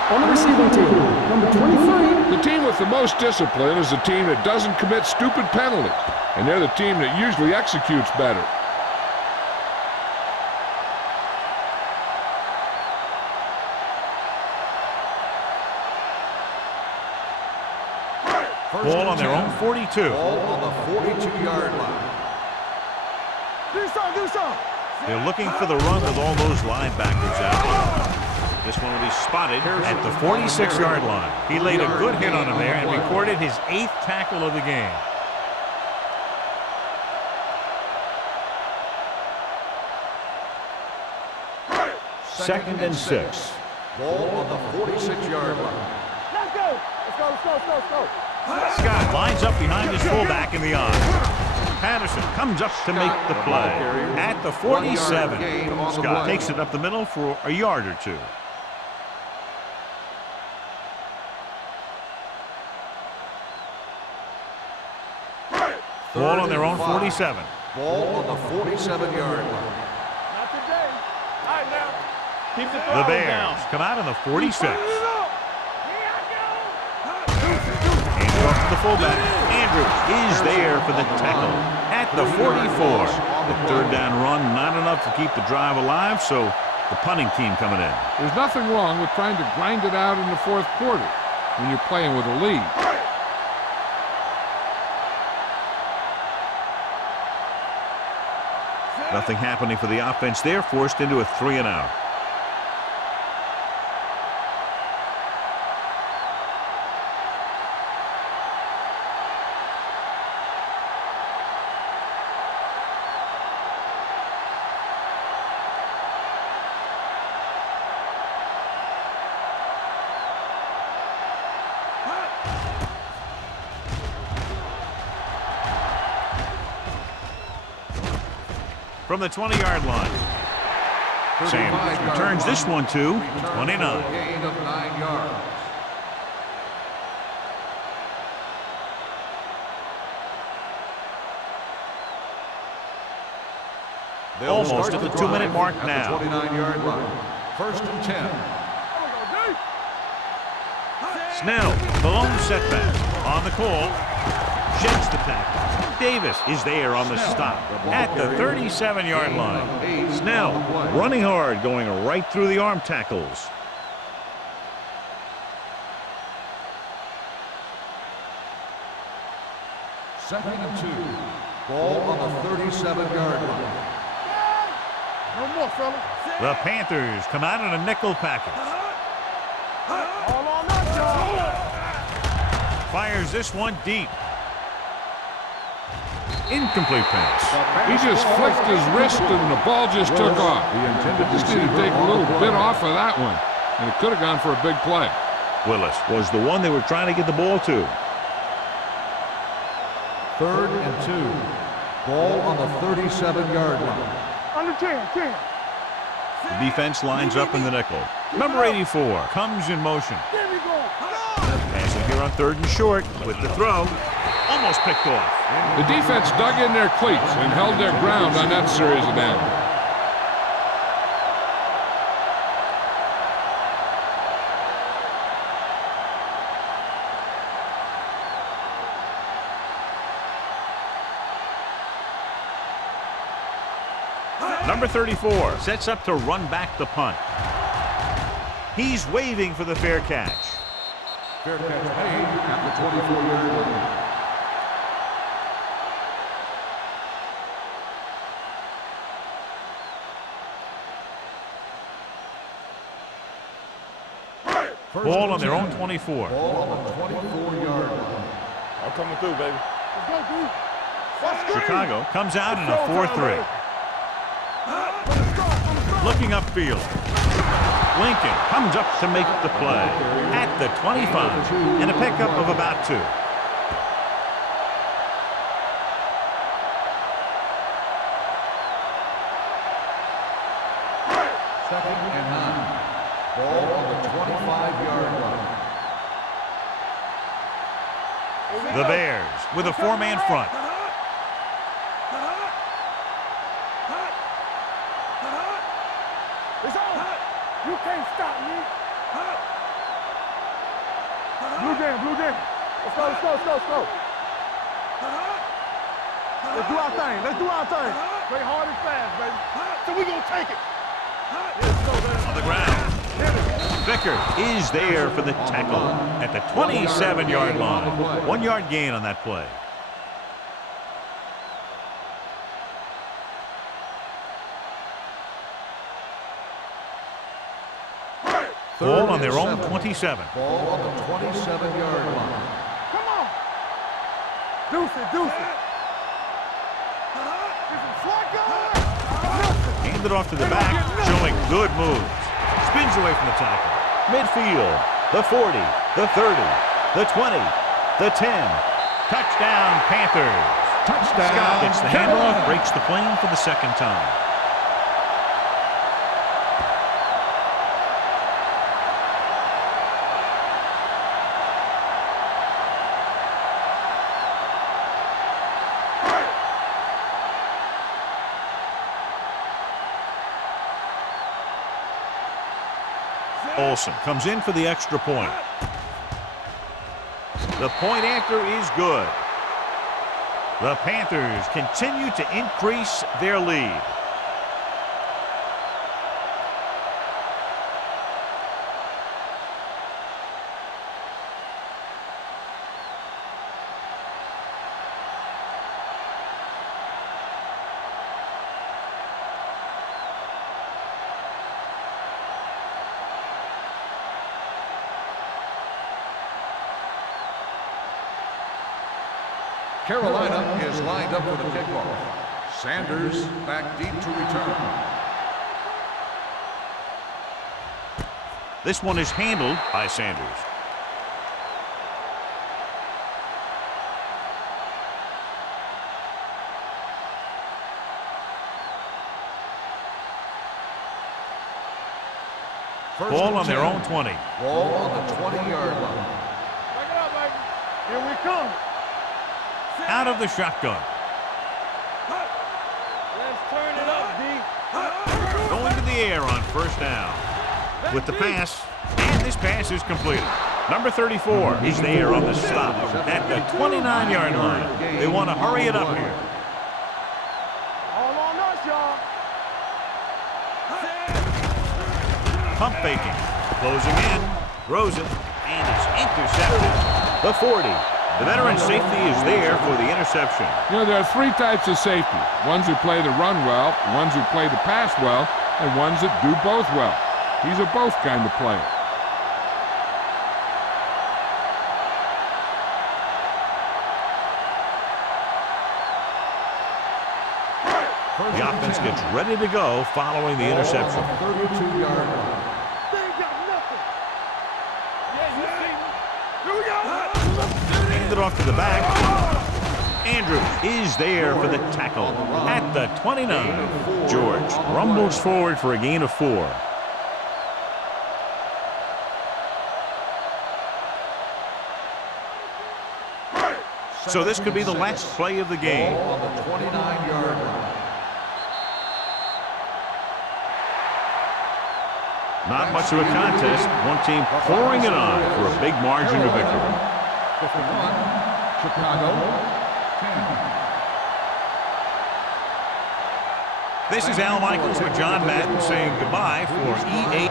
on the receiving team. Number 23. The team with the most discipline is the team that doesn't commit stupid penalties, and they're the team that usually executes better. Ball on their own 42. Ball on the 42-yard line. Do something. They're looking for the run with all those linebackers out. This one will be spotted at the 46-yard line. He laid a good hit on him there and recorded his 8th tackle of the game. Second and 6. Ball on the 46-yard line. Let's go. Scott lines up behind his fullback in the eye. Patterson comes up to make the play at the 47. Scott takes it up the middle for a yard or two. Ball on their own 47. Ball on the 47-yard line. Not today. All right, now. Keep the The throttle Bears down. come out in the 46. Here I Hands off to the fullback. Andrews is there for the tackle at the 44. The third down run, not enough to keep the drive alive, so the punting team coming in. There's nothing wrong with trying to grind it out in the fourth quarter when you're playing with a lead. Nothing happening for the offense there, forced into a 3-and-out. From the 20-yard line, Sanders returns this one to 29. Gain of 9 yards. Almost at the 2-minute mark now. 29-yard line. First and 10. Snell, the lone setback on the call, sheds the tackle. Davis is there on the stop at the 37-yard line. Snell running hard, going right through the arm tackles. Second and 2. Ball on the 37-yard line. No more, fella. The Panthers come out in a nickel package. All on us, y'all. Fires this one deep. Incomplete pass. He just flicked his wrist and the ball just took off. Just need to take a little bit off of that one, and it could have gone for a big play. Willis was the one they were trying to get the ball to. Third and 2. Ball on the 37-yard line. Under 10. The defense lines up in the nickel. Number 84 comes in motion. There we go. Passing here on 3rd and short with the throw. Almost picked off. The defense dug in their cleats and held their ground on that series of downs. Number 34 sets up to run back the punt. He's waving for the fair catch. Fair catch made at the 24-yard line. Ball on their own 24. Ball on the 24-yard line. I'm coming through, baby. Let's go, dude. Chicago comes out in a 4-3. Looking upfield. Lincoln comes up to make the play at the 25 and a pickup of about 2. Second and 9. Ball on the 25-yard line. The Bears with a 4-man front. It's on. You can't stop me. Blue game. Let's go. Let's do our thing. Play hard and fast, baby. So we gonna take it. Let's go, baby. On the ground. Vicker is there for the tackle at the 27-yard line. 1-yard gain on that play. Ball on their own 27. Ball on the 27-yard line. Come on. Deuce it. Handed off to the back, showing good moves. Spins away from the tackle. Midfield, the 40, the 30, the 20, the 10. Touchdown, Panthers. Touchdown. Scott gets the handoff, breaks the plane for the second time. Olsen comes in for the extra point. The point after is good. The Panthers continue to increase their lead. Carolina is lined up for the kickoff. Sanders back deep to return. This one is handled by Sanders. Ball on their own 20. Ball on the 20-yard line. Back it up, baby. Here we come. Out of the shotgun. Let's turn it up, D. Going to the air on first down. With the pass, and this pass is completed. Number 34 is there on the stop at the 29-yard line. They want to hurry it up here. All on us, y'all. Pump faking. Closing in. Throws it. And it's intercepted. The 40. The veteran safety is there for the interception. You know, there are three types of safety. Ones who play the run well, ones who play the pass well, and ones that do both well. He's a both kind of player. The offense gets ready to go following the interception. 32-yard line. They ain't got nothing. Yeah, you see me. Here we go. Handed off to the back. Andrews is there for the tackle at the 29. George rumbles forward for a gain of 4. So this could be the last play of the game. Ball on the 29-yard line. Not much of a contest. One team pouring it on for a big margin of victory. 51, Chicago, 10. This is Al Michaels with John Madden saying goodbye for EA.